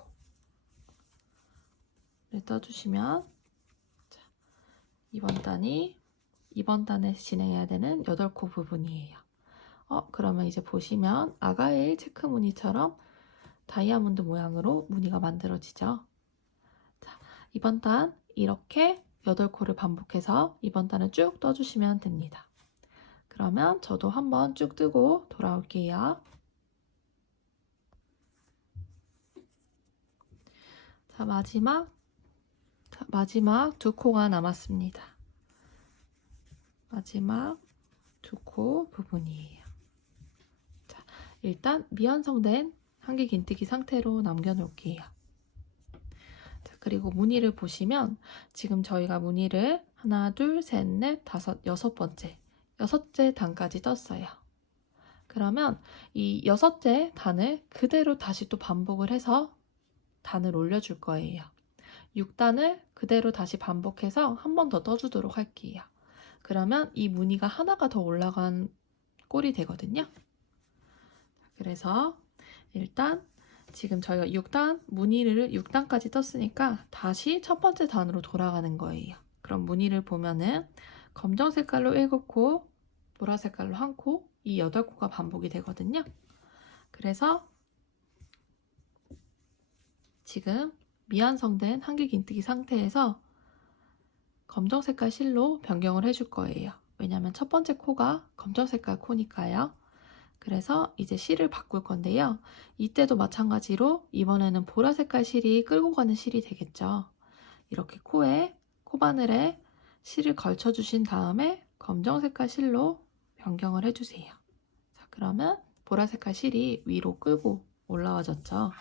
떠주시면 자, 이번 단에 진행해야 되는 8코 부분이에요. 그러면 이제 보시면 아가일 체크 무늬처럼 다이아몬드 모양으로 무늬가 만들어지죠. 자, 이번 단 이렇게 8코를 반복해서 이번 단을 쭉 떠주시면 됩니다. 그러면 저도 한번 쭉 뜨고 돌아올게요. 자, 마지막 2코가 남았습니다. 마지막 2코 부분이에요. 자, 일단 미완성된 한길 긴뜨기 상태로 남겨놓을게요. 자, 그리고 무늬를 보시면 지금 저희가 무늬를 하나, 둘, 셋, 넷, 다섯, 6번째 단까지 떴어요. 그러면 이 6번째 단을 그대로 다시 또 반복을 해서 단을 올려줄 거예요. 6단을 그대로 다시 반복해서 한 번 더 떠주도록 할게요. 그러면 이 무늬가 하나가 더 올라간 꼴이 되거든요. 그래서 일단 지금 저희가 6단 무늬를 6단까지 떴으니까 다시 첫 번째 단으로 돌아가는 거예요. 그럼 무늬를 보면은 검정 색깔로 7코, 보라 색깔로 1코, 이 8코가 반복이 되거든요. 그래서 지금 미완성된 한길 긴뜨기 상태에서 검정 색깔 실로 변경을 해줄 거예요. 왜냐면 첫 번째 코가 검정 색깔 코니까요. 그래서 이제 실을 바꿀 건데요. 이때도 마찬가지로 이번에는 보라 색깔 실이 끌고 가는 실이 되겠죠. 이렇게 코바늘에 실을 걸쳐 주신 다음에 검정 색깔 실로 변경을 해주세요. 자, 그러면 보라 색깔 실이 위로 끌고 올라와졌죠.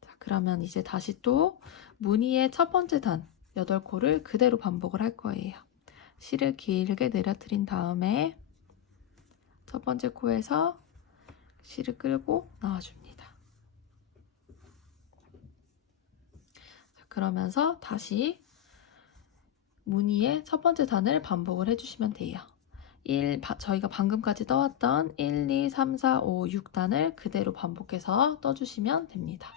자, 그러면 이제 다시 또 무늬의 첫 번째 단 8코를 그대로 반복을 할 거예요. 실을 길게 내려뜨린 다음에 첫 번째 코에서 실을 끌고 나와줍니다. 자, 그러면서 다시 무늬의 첫 번째 단을 반복을 해주시면 돼요. 저희가 방금까지 떠왔던 1, 2, 3, 4, 5, 6단을 그대로 반복해서 떠주시면 됩니다.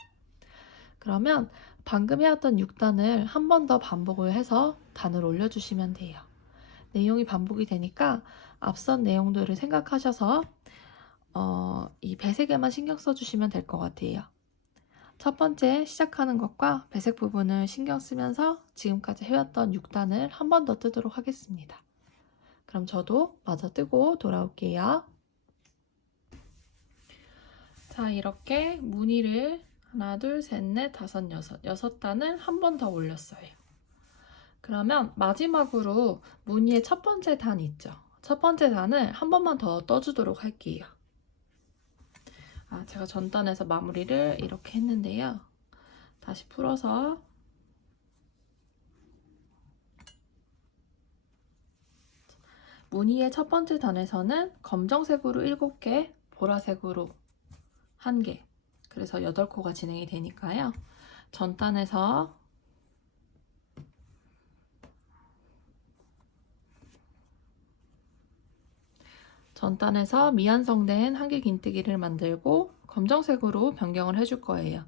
그러면 방금 해왔던 6단을 한 번 더 반복을 해서 단을 올려주시면 돼요. 내용이 반복이 되니까 앞선 내용들을 생각하셔서 이 배색에만 신경 써주시면 될 것 같아요. 첫 번째 시작하는 것과 배색 부분을 신경 쓰면서 지금까지 해왔던 6단을 한 번 더 뜨도록 하겠습니다. 그럼 저도 마저 뜨고 돌아올게요. 자, 이렇게 무늬를 하나, 둘, 셋, 넷, 다섯, 여섯 단을 한 번 더 올렸어요. 그러면 마지막으로 무늬의 첫 번째 단 있죠? 첫 번째 단을 한 번만 더 떠주도록 할게요. 제가 전단에서 마무리를 이렇게 했는데요. 다시 풀어서 무늬의 첫 번째 단에서는 검정색으로 7개, 보라색으로 1개, 그래서 8코가 진행이 되니까요. 전단에서 미완성된 한길 긴뜨기를 만들고 검정색으로 변경을 해줄 거예요.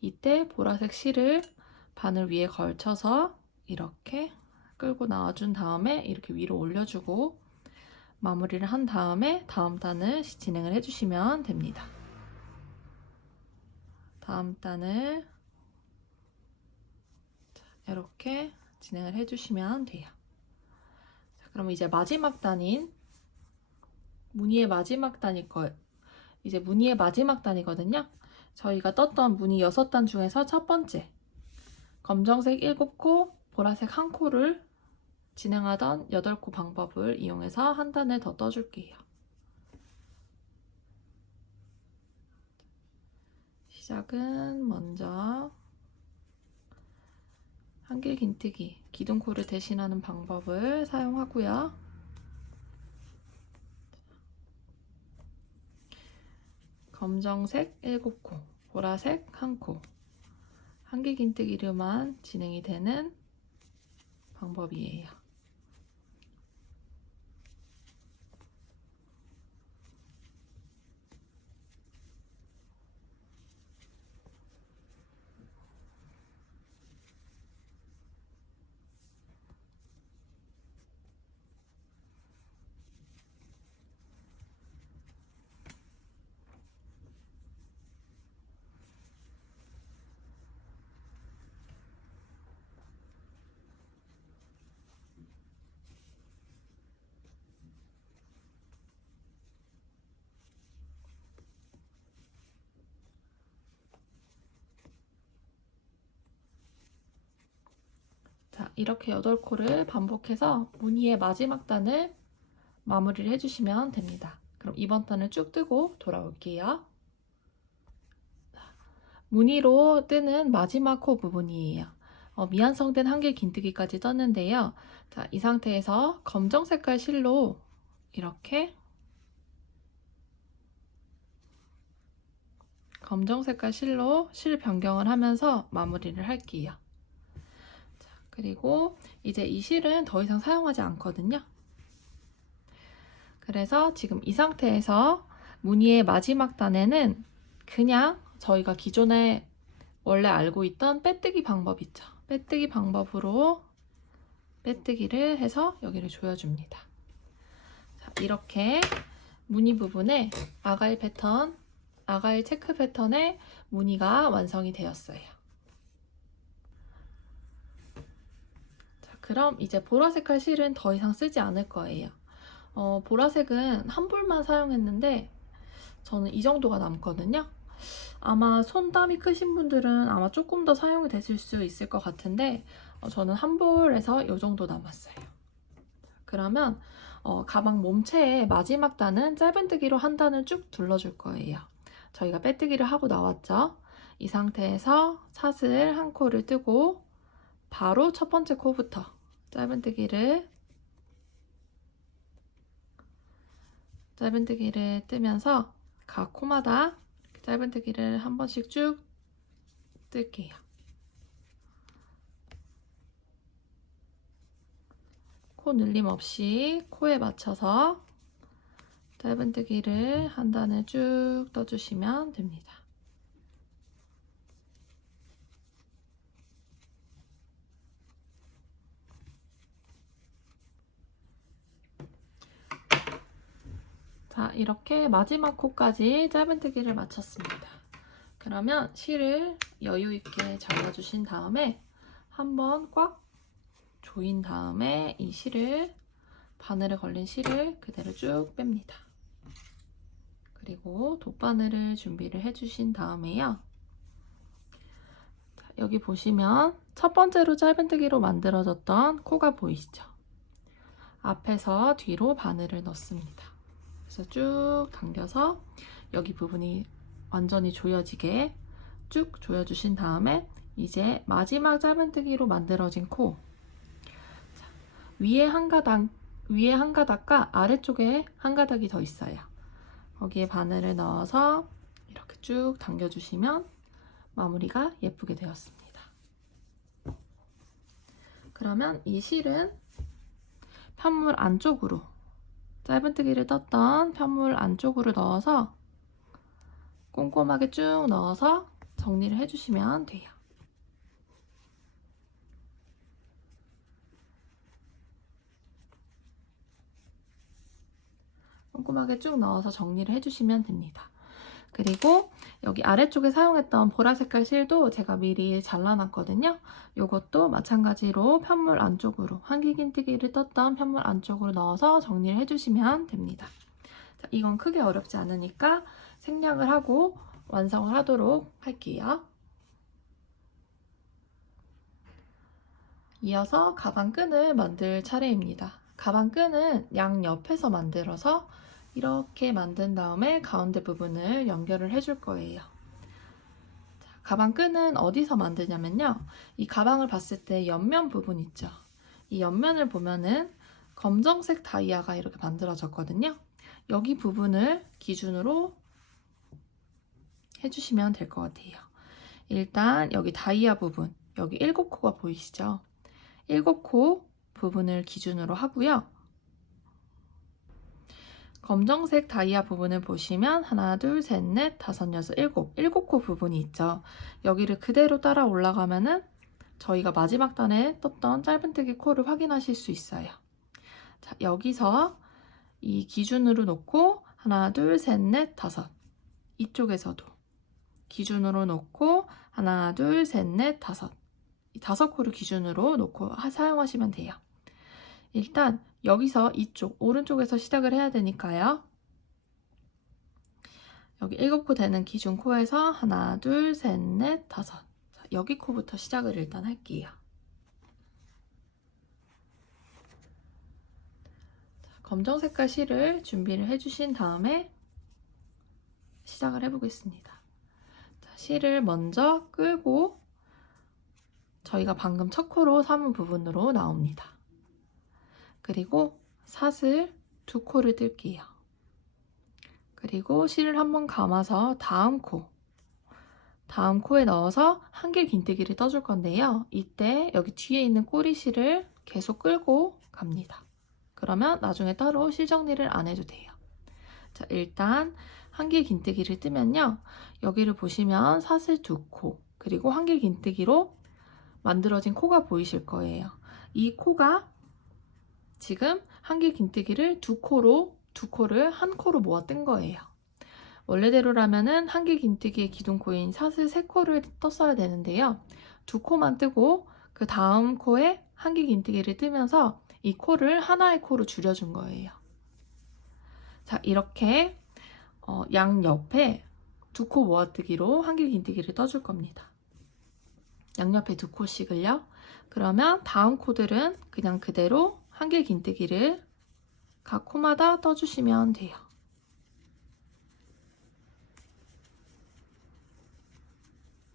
이때 보라색 실을 바늘 위에 걸쳐서 이렇게 끌고 나와준 다음에 이렇게 위로 올려주고 마무리를 한 다음에 다음 단을 진행을 해주시면 됩니다. 다음 단을 이렇게 진행을 해주시면 돼요. 자, 그럼 이제 마지막 단인 무늬의 마지막 단일 거예요. 이제 무늬의 마지막 단이거든요. 저희가 떴던 무늬 6단 중에서 첫 번째 검정색 7코, 보라색 1코를 진행하던 8코 방법을 이용해서 한 단을 더 떠줄게요. 시작은 먼저 한길 긴뜨기, 기둥코를 대신하는 방법을 사용하고요. 검정색 7코, 보라색 1코, 한길 긴뜨기로만 진행이 되는 방법이에요. 자, 이렇게 8코를 반복해서 무늬의 마지막 단을 마무리를 해주시면 됩니다. 그럼 이번 단을 쭉 뜨고 돌아올게요. 무늬로 뜨는 마지막 코 부분이에요. 미완성된 한길 긴뜨기까지 떴는데요. 자, 이 상태에서 검정 색깔 실로 이렇게 검정 색깔 실로 실 변경을 하면서 마무리를 할게요. 자, 그리고 이제 이 실은 더 이상 사용하지 않거든요. 그래서 지금 이 상태에서 무늬의 마지막 단에는 그냥 저희가 기존에 원래 알고 있던 빼뜨기 방법 있죠. 빼뜨기 방법으로 빼뜨기를 해서 여기를 조여줍니다. 자, 이렇게 무늬 부분에 아가일 체크 패턴의 무늬가 완성이 되었어요. 자, 그럼 이제 보라색깔 실은 더 이상 쓰지 않을 거예요. 보라색은 한 볼만 사용했는데 저는 이 정도가 남거든요. 아마 손땀이 크신 분들은 아마 조금 더 사용이 되실 수 있을 것 같은데 저는 한 볼에서 이 정도 남았어요. 그러면 가방 몸체의 마지막 단은 짧은뜨기로 한 단을 쭉 둘러줄 거예요. 저희가 빼뜨기를 하고 나왔죠. 이 상태에서 사슬 한 코를 뜨고 바로 첫 번째 코부터 짧은뜨기를 뜨면서 각 코마다 짧은뜨기를 한 번씩 쭉 뜰게요. 코 늘림 없이 코에 맞춰서 짧은뜨기를 한 단을 쭉 떠주시면 됩니다. 자, 이렇게 마지막 코까지 짧은뜨기를 마쳤습니다. 그러면 실을 여유 있게 잡아주신 다음에 한번 꽉 조인 다음에 이 실을, 바늘에 걸린 실을 그대로 쭉 뺍니다. 그리고 돗바늘을 준비를 해주신 다음에요. 자, 여기 보시면 첫 번째로 짧은뜨기로 만들어졌던 코가 보이시죠? 앞에서 뒤로 바늘을 넣습니다. 그래서 쭉 당겨서 여기 부분이 완전히 조여지게 쭉 조여주신 다음에 이제 마지막 짧은뜨기로 만들어진 코, 자, 위에 한 가닥과 아래쪽에 한 가닥이 더 있어요. 거기에 바늘을 넣어서 이렇게 쭉 당겨주시면 마무리가 예쁘게 되었습니다. 그러면 이 실은 편물 안쪽으로, 짧은뜨기를 떴던 편물 안쪽으로 넣어서 꼼꼼하게 쭉 넣어서 정리를 해주시면 돼요. 꼼꼼하게 쭉 넣어서 정리를 해주시면 됩니다. 그리고 여기 아래쪽에 사용했던 보라색깔 실도 제가 미리 잘라놨거든요. 이것도 마찬가지로 편물 안쪽으로, 한길긴뜨기를 떴던 편물 안쪽으로 넣어서 정리를 해주시면 됩니다. 자, 이건 크게 어렵지 않으니까 생략을 하고 완성을 하도록 할게요. 이어서 가방끈을 만들 차례입니다. 가방끈은 양옆에서 만들어서 이렇게 만든 다음에 가운데 부분을 연결을 해줄 거예요. 자, 가방끈은 어디서 만드냐면요. 이 가방을 봤을 때 옆면 부분 있죠. 이 옆면을 보면은 검정색 다이아가 이렇게 만들어졌거든요. 여기 부분을 기준으로 해주시면 될 것 같아요. 일단 여기 다이아 부분, 여기 7코가 보이시죠? 7코 부분을 기준으로 하고요. 검정색 다이아 부분을 보시면 하나, 둘, 셋, 넷, 다섯, 여섯, 일곱 코 부분이 있죠. 여기를 그대로 따라 올라가면은 저희가 마지막 단에 떴던 짧은뜨기 코를 확인하실 수 있어요. 자, 여기서 이 기준으로 놓고 하나, 둘, 셋, 넷, 다섯, 이쪽에서도 기준으로 놓고 하나, 둘, 셋, 넷, 다섯, 이 5코를 기준으로 놓고 사용하시면 돼요. 일단 여기서 이쪽 오른쪽에서 시작을 해야 되니까요. 여기 7코 되는 기준 코에서 하나, 둘, 셋, 넷, 다섯. 자, 여기 코부터 시작을 일단 할게요. 자, 검정 색깔 실을 준비를 해주신 다음에 시작을 해보겠습니다. 자, 실을 먼저 끌고 저희가 방금 첫 코로 삼은 부분으로 나옵니다. 그리고 사슬 2코를 뜰게요. 그리고 실을 한번 감아서 다음 코에 넣어서 한길 긴뜨기를 떠줄 건데요. 이때 여기 뒤에 있는 꼬리실을 계속 끌고 갑니다. 그러면 나중에 따로 실 정리를 안 해도 돼요. 자, 일단 한길 긴뜨기를 뜨면요. 여기를 보시면 사슬 2코, 그리고 한길 긴뜨기로 만들어진 코가 보이실 거예요. 이 코가 지금 한길 긴뜨기를 2코를 한 코로 모아 뜬 거예요. 원래대로라면은 한길 긴뜨기의 기둥코인 사슬 3코를 떴어야 되는데요. 2코만 뜨고 그 다음 코에 한길 긴뜨기를 뜨면서 이 코를 하나의 코로 줄여준 거예요. 자, 이렇게 양옆에 두 코 모아뜨기로 한길 긴뜨기를 떠줄 겁니다. 양옆에 두 코씩을요. 그러면 다음 코들은 그냥 그대로 한길 긴뜨기를 각 코마다 떠주시면 돼요.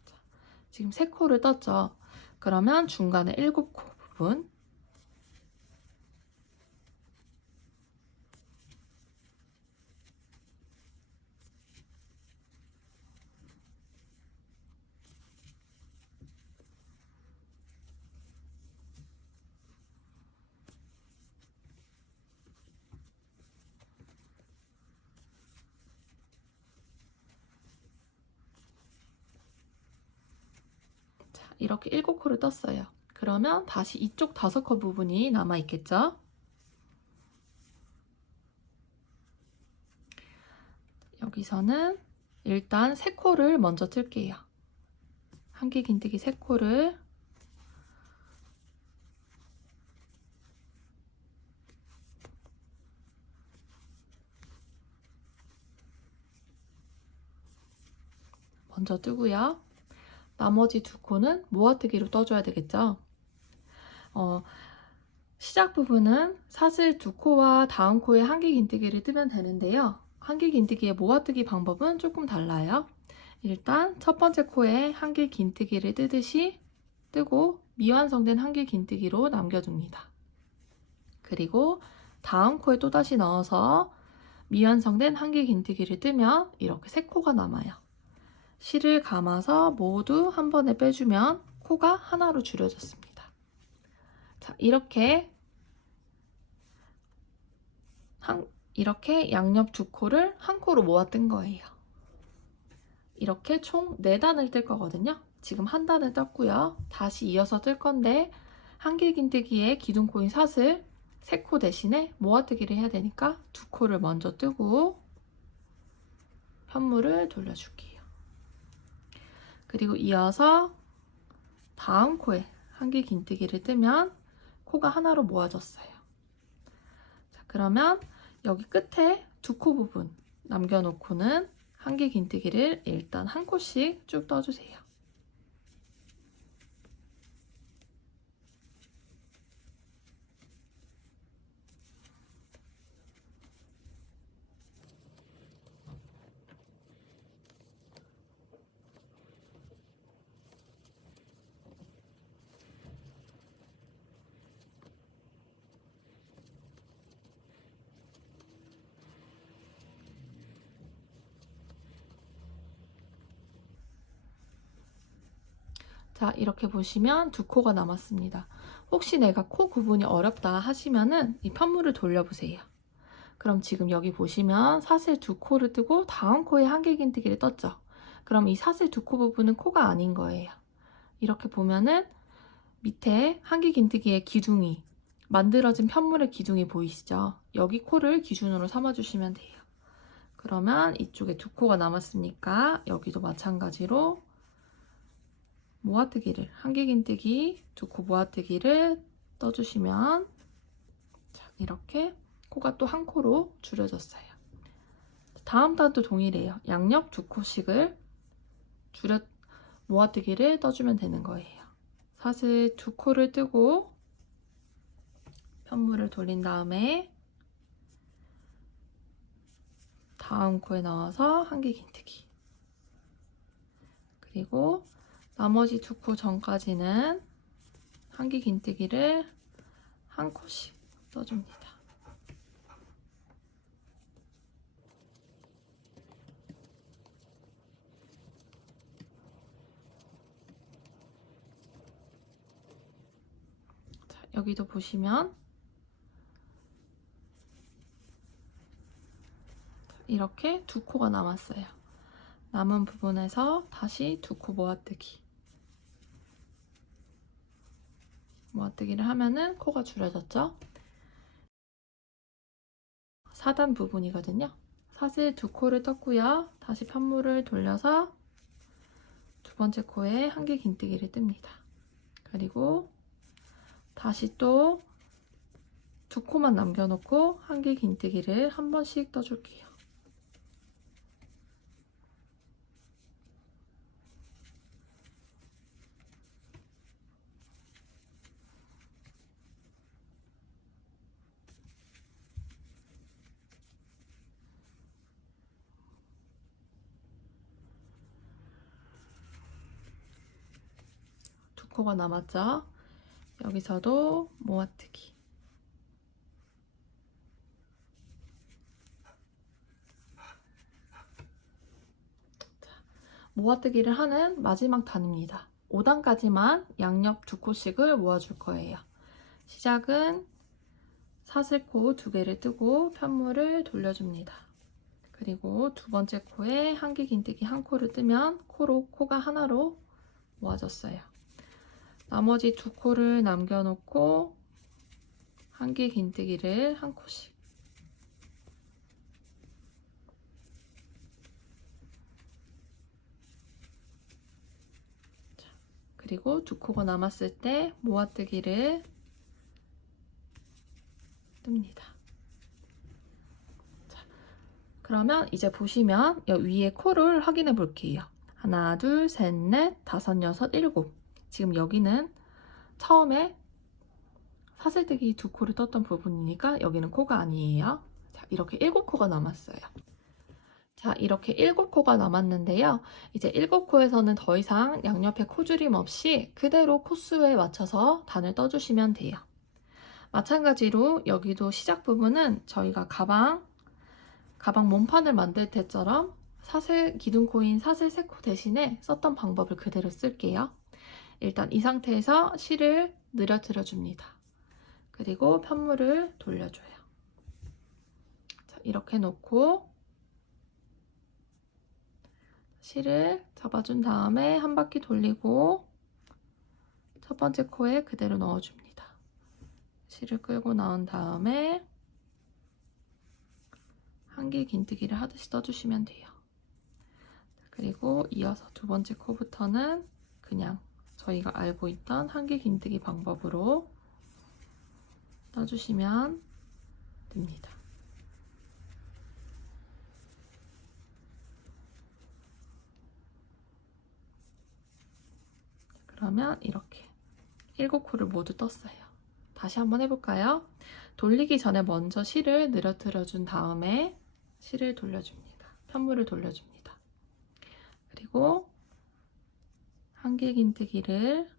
자, 지금 3코를 떴죠. 그러면 중간에 7코 부분, 이렇게 7코를 떴어요. 그러면 다시 이쪽 5코 부분이 남아 있겠죠? 여기서는 일단 3코를 먼저 뜰게요. 한길 긴뜨기 3코를 먼저 뜨고요. 나머지 2코는 모아뜨기로 떠줘야 되겠죠? 시작 부분은 사슬 2코와 다음 코에 한길 긴뜨기를 뜨면 되는데요. 한길 긴뜨기의 모아뜨기 방법은 조금 달라요. 일단 첫 번째 코에 한길 긴뜨기를 뜨듯이 뜨고 미완성된 한길 긴뜨기로 남겨둡니다. 그리고 다음 코에 또다시 넣어서 미완성된 한길 긴뜨기를 뜨면 이렇게 3코가 남아요. 실을 감아서 모두 한 번에 빼주면 코가 하나로 줄여졌습니다. 자, 이렇게 양옆 2코를 한 코로 모아 뜬 거예요. 이렇게 총 4단을 뜰 거거든요. 지금 1단을 떴고요. 다시 이어서 뜰 건데 한길 긴뜨기의 기둥코인 사슬 3코 대신에 모아뜨기를 해야 되니까 2코를 먼저 뜨고 편물을 돌려줄게요. 그리고 이어서 다음 코에 한길 긴뜨기를 뜨면 코가 하나로 모아졌어요. 자, 그러면 여기 끝에 2코 부분 남겨놓고는 한길 긴뜨기를 일단 한 코씩 쭉 떠주세요. 자, 이렇게 보시면 2코가 남았습니다. 혹시 내가 코 구분이 어렵다 하시면은 이 편물을 돌려보세요. 그럼 지금 여기 보시면 사슬 2코를 뜨고 다음 코에 한길 긴뜨기를 떴죠. 그럼 이 사슬 2코 부분은 코가 아닌 거예요. 이렇게 보면은 밑에 한길 긴뜨기의 기둥이 만들어진 편물의 기둥이 보이시죠? 여기 코를 기준으로 삼아주시면 돼요. 그러면 이쪽에 2코가 남았으니까 여기도 마찬가지로 모아뜨기를 한길 긴뜨기 2코 모아뜨기를 떠주시면 자, 이렇게 코가 또 한 코로 줄여졌어요. 다음 단도 동일해요. 양옆 2코씩을 모아뜨기를 떠주면 되는 거예요. 사슬 2코를 뜨고 편물을 돌린 다음에 다음 코에 넣어서 한길 긴뜨기, 그리고 나머지 2코 전까지는 한길 긴뜨기를 한 코씩 떠줍니다. 자, 여기도 보시면 이렇게 2코가 남았어요. 남은 부분에서 다시 2코 모아뜨기를 하면은 코가 줄여졌죠? 4단 부분이거든요. 사슬 2코를 떴고요. 다시 편물을 돌려서 두 번째 코에 한길 긴뜨기를 뜹니다. 그리고 다시 또 두 코만 남겨놓고 한길 긴뜨기를 한 번씩 떠줄게요. 두 코가 남았죠? 여기서도 모아뜨기. 모아뜨기를 하는 마지막 단입니다. 5단까지만 양옆 두 코씩을 모아줄 거예요. 시작은 사슬코 두 개를 뜨고 편물을 돌려줍니다. 그리고 두 번째 코에 한길 긴뜨기 한 코를 뜨면 코가 하나로 모아졌어요. 나머지 두 코를 남겨놓고 한길 긴뜨기를 한 코씩. 그리고 두 코가 남았을 때 모아뜨기를 뜹니다. 자, 그러면 이제 보시면 여기 위에 코를 확인해 볼게요. 하나, 둘, 셋, 넷, 다섯, 여섯, 일곱. 지금 여기는 처음에 사슬뜨기 두 코를 떴던 부분이니까 여기는 코가 아니에요. 자, 이렇게 7코가 남았어요. 자, 이렇게 7코가 남았는데요. 이제 7코에서는 더 이상 양옆에 코줄임 없이 그대로 코수에 맞춰서 단을 떠주시면 돼요. 마찬가지로 여기도 시작 부분은 저희가 가방 몸판을 만들 때처럼 사슬 기둥코인 사슬 3코 대신에 썼던 방법을 그대로 쓸게요. 일단 이 상태에서 실을 늘어뜨려 줍니다. 그리고 편물을 돌려줘요. 자, 이렇게 놓고 실을 잡아준 다음에 한 바퀴 돌리고 첫 번째 코에 그대로 넣어줍니다. 실을 끌고 나온 다음에 한길 긴뜨기를 하듯이 떠주시면 돼요. 그리고 이어서 두 번째 코부터는 그냥 저희가 알고 있던 한길 긴뜨기 방법으로 떠주시면 됩니다. 그러면 이렇게 7코를 모두 떴어요. 다시 한번 해볼까요? 돌리기 전에 먼저 실을 늘어뜨려 준 다음에 실을 돌려줍니다. 편물을 돌려줍니다. 그리고 한길 긴뜨기를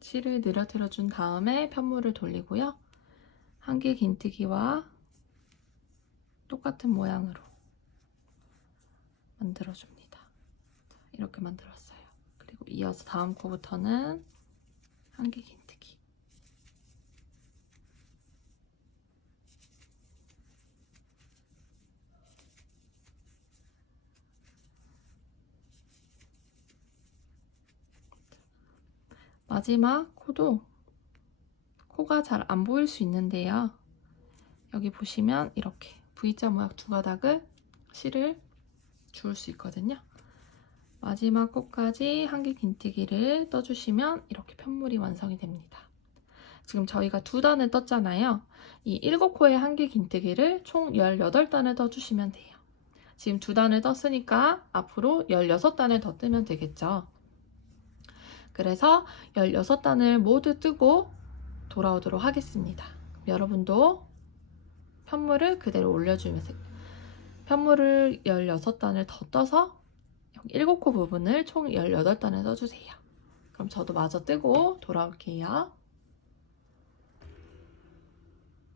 실을 늘어뜨려 준 다음에 편물을 돌리고요. 한길 긴뜨기와 똑같은 모양으로 만들어줍니다. 이렇게 만들었어요. 그리고 이어서 다음 코부터는 한길 긴뜨기. 마지막 코도 코가 잘 안 보일 수 있는데요. 여기 보시면 이렇게 V자 모양 두 가닥을 실을 주울 수 있거든요. 마지막 코까지 한길 긴뜨기를 떠주시면 이렇게 편물이 완성이 됩니다. 지금 저희가 2단을 떴잖아요. 이 7코의 한길 긴뜨기를 총 18단을 떠주시면 돼요. 지금 2단을 떴으니까 앞으로 16단을 더 뜨면 되겠죠. 그래서 16단을 모두 뜨고 돌아오도록 하겠습니다. 여러분도 편물을 그대로 올려주면서 편물을 16단을 더 떠서 7코 부분을 총 18단을 떠주세요. 그럼 저도 마저 뜨고 돌아올게요.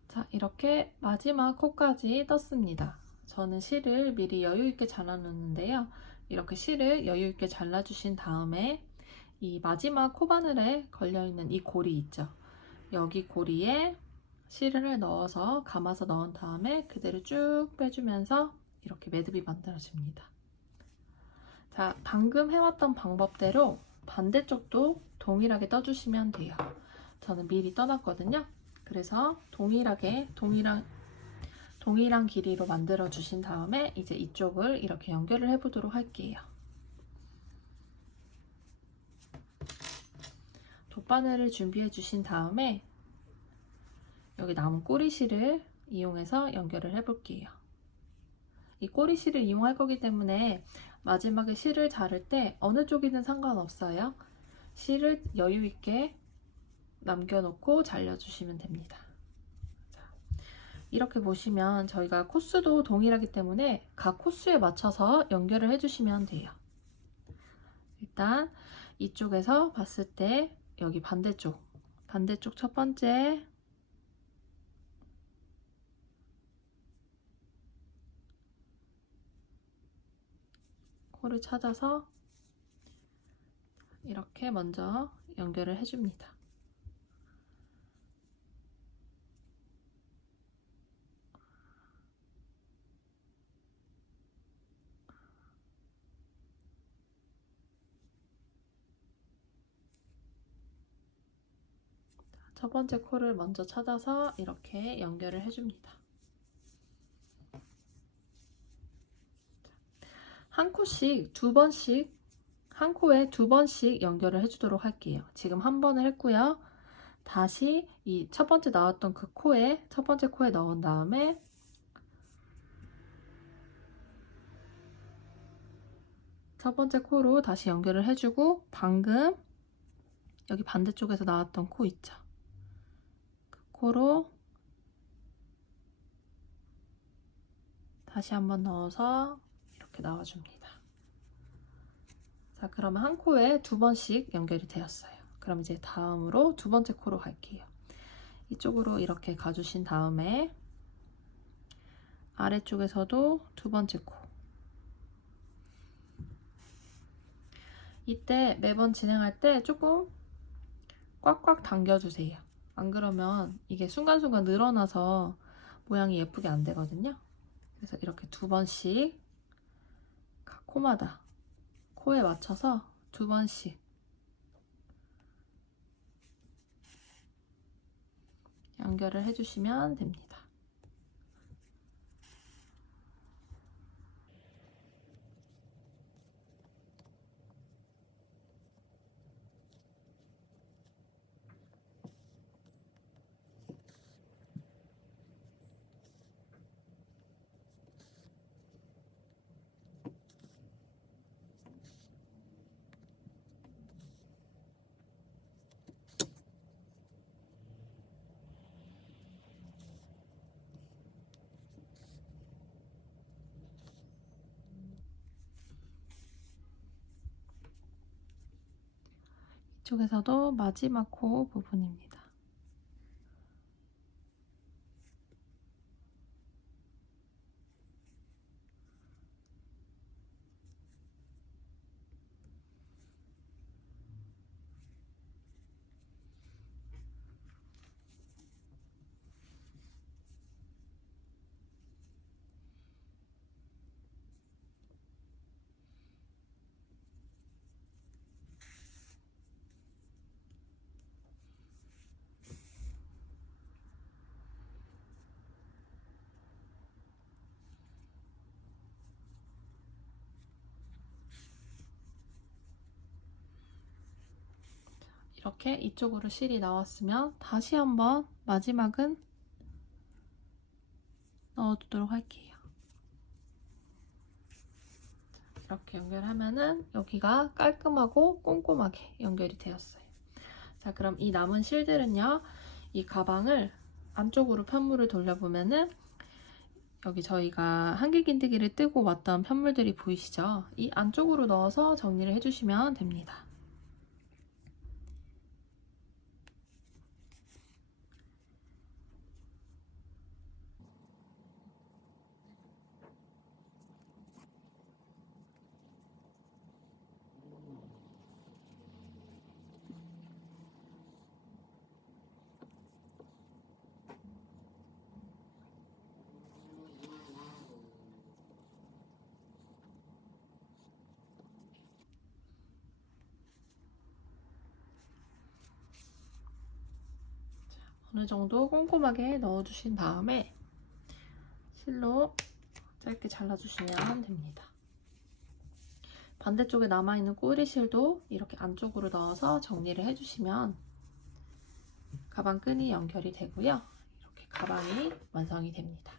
자, 이렇게 마지막 코까지 떴습니다. 저는 실을 미리 여유있게 잘라놓는데요. 이렇게 실을 여유있게 잘라주신 다음에 이 마지막 코바늘에 걸려있는 이 고리 있죠. 여기 고리에 실을 넣어서 감아서 넣은 다음에 그대로 쭉 빼주면서 이렇게 매듭이 만들어집니다. 자, 방금 해왔던 방법대로 반대쪽도 동일하게 떠주시면 돼요. 저는 미리 떠놨거든요. 그래서 동일하게 동일한 길이로 만들어 주신 다음에 이제 이쪽을 이렇게 연결을 해 보도록 할게요. 돗바늘을 준비해 주신 다음에 여기 남은 꼬리실을 이용해서 연결을 해 볼게요. 이 꼬리실을 이용할 거기 때문에 마지막에 실을 자를 때 어느 쪽이든 상관없어요. 실을 여유 있게 남겨놓고 잘라주시면 됩니다. 자, 이렇게 보시면 저희가 코스도 동일하기 때문에 각 코스에 맞춰서 연결을 해주시면 돼요. 일단 이쪽에서 봤을 때 여기 반대쪽 첫 번째, 코를 찾아서 이렇게 먼저 연결을 해줍니다. 첫 번째 코를 먼저 찾아서 이렇게 연결을 해줍니다. 한 코씩 두 번씩, 한 코에 두 번씩 연결을 해주도록 할게요. 지금 한 번을 했고요. 다시 이 첫 번째 나왔던 그 코에, 첫 번째 코에 넣은 다음에 첫 번째 코로 다시 연결을 해주고, 방금 여기 반대쪽에서 나왔던 코 있죠? 그 코로 다시 한번 넣어서 이렇게 나와줍니다. 자, 그러면 한 코에 두 번씩 연결이 되었어요. 그럼 이제 다음으로 두 번째 코로 갈게요. 이쪽으로 이렇게 가주신 다음에 아래쪽에서도 두 번째 코. 이때 매번 진행할 때 조금 꽉꽉 당겨주세요. 안 그러면 이게 순간순간 늘어나서 모양이 예쁘게 안 되거든요. 그래서 이렇게 두 번씩 각 코마다 코에 맞춰서 두 번씩 연결을 해주시면 됩니다. 이쪽에서도 마지막 코 부분입니다. 이렇게 이쪽으로 실이 나왔으면 다시 한번 마지막은 넣어두도록 할게요. 이렇게 연결하면은 여기가 깔끔하고 꼼꼼하게 연결이 되었어요. 자, 그럼 이 남은 실들은요, 이 가방을 안쪽으로 편물을 돌려보면은 여기 저희가 한길긴뜨기를 뜨고 왔던 편물들이 보이시죠? 이 안쪽으로 넣어서 정리를 해주시면 됩니다. 어느 정도 꼼꼼하게 넣어주신 다음에 실로 짧게 잘라주시면 됩니다. 반대쪽에 남아있는 꼬리실도 이렇게 안쪽으로 넣어서 정리를 해주시면 가방 끈이 연결이 되고요. 이렇게 가방이 완성이 됩니다.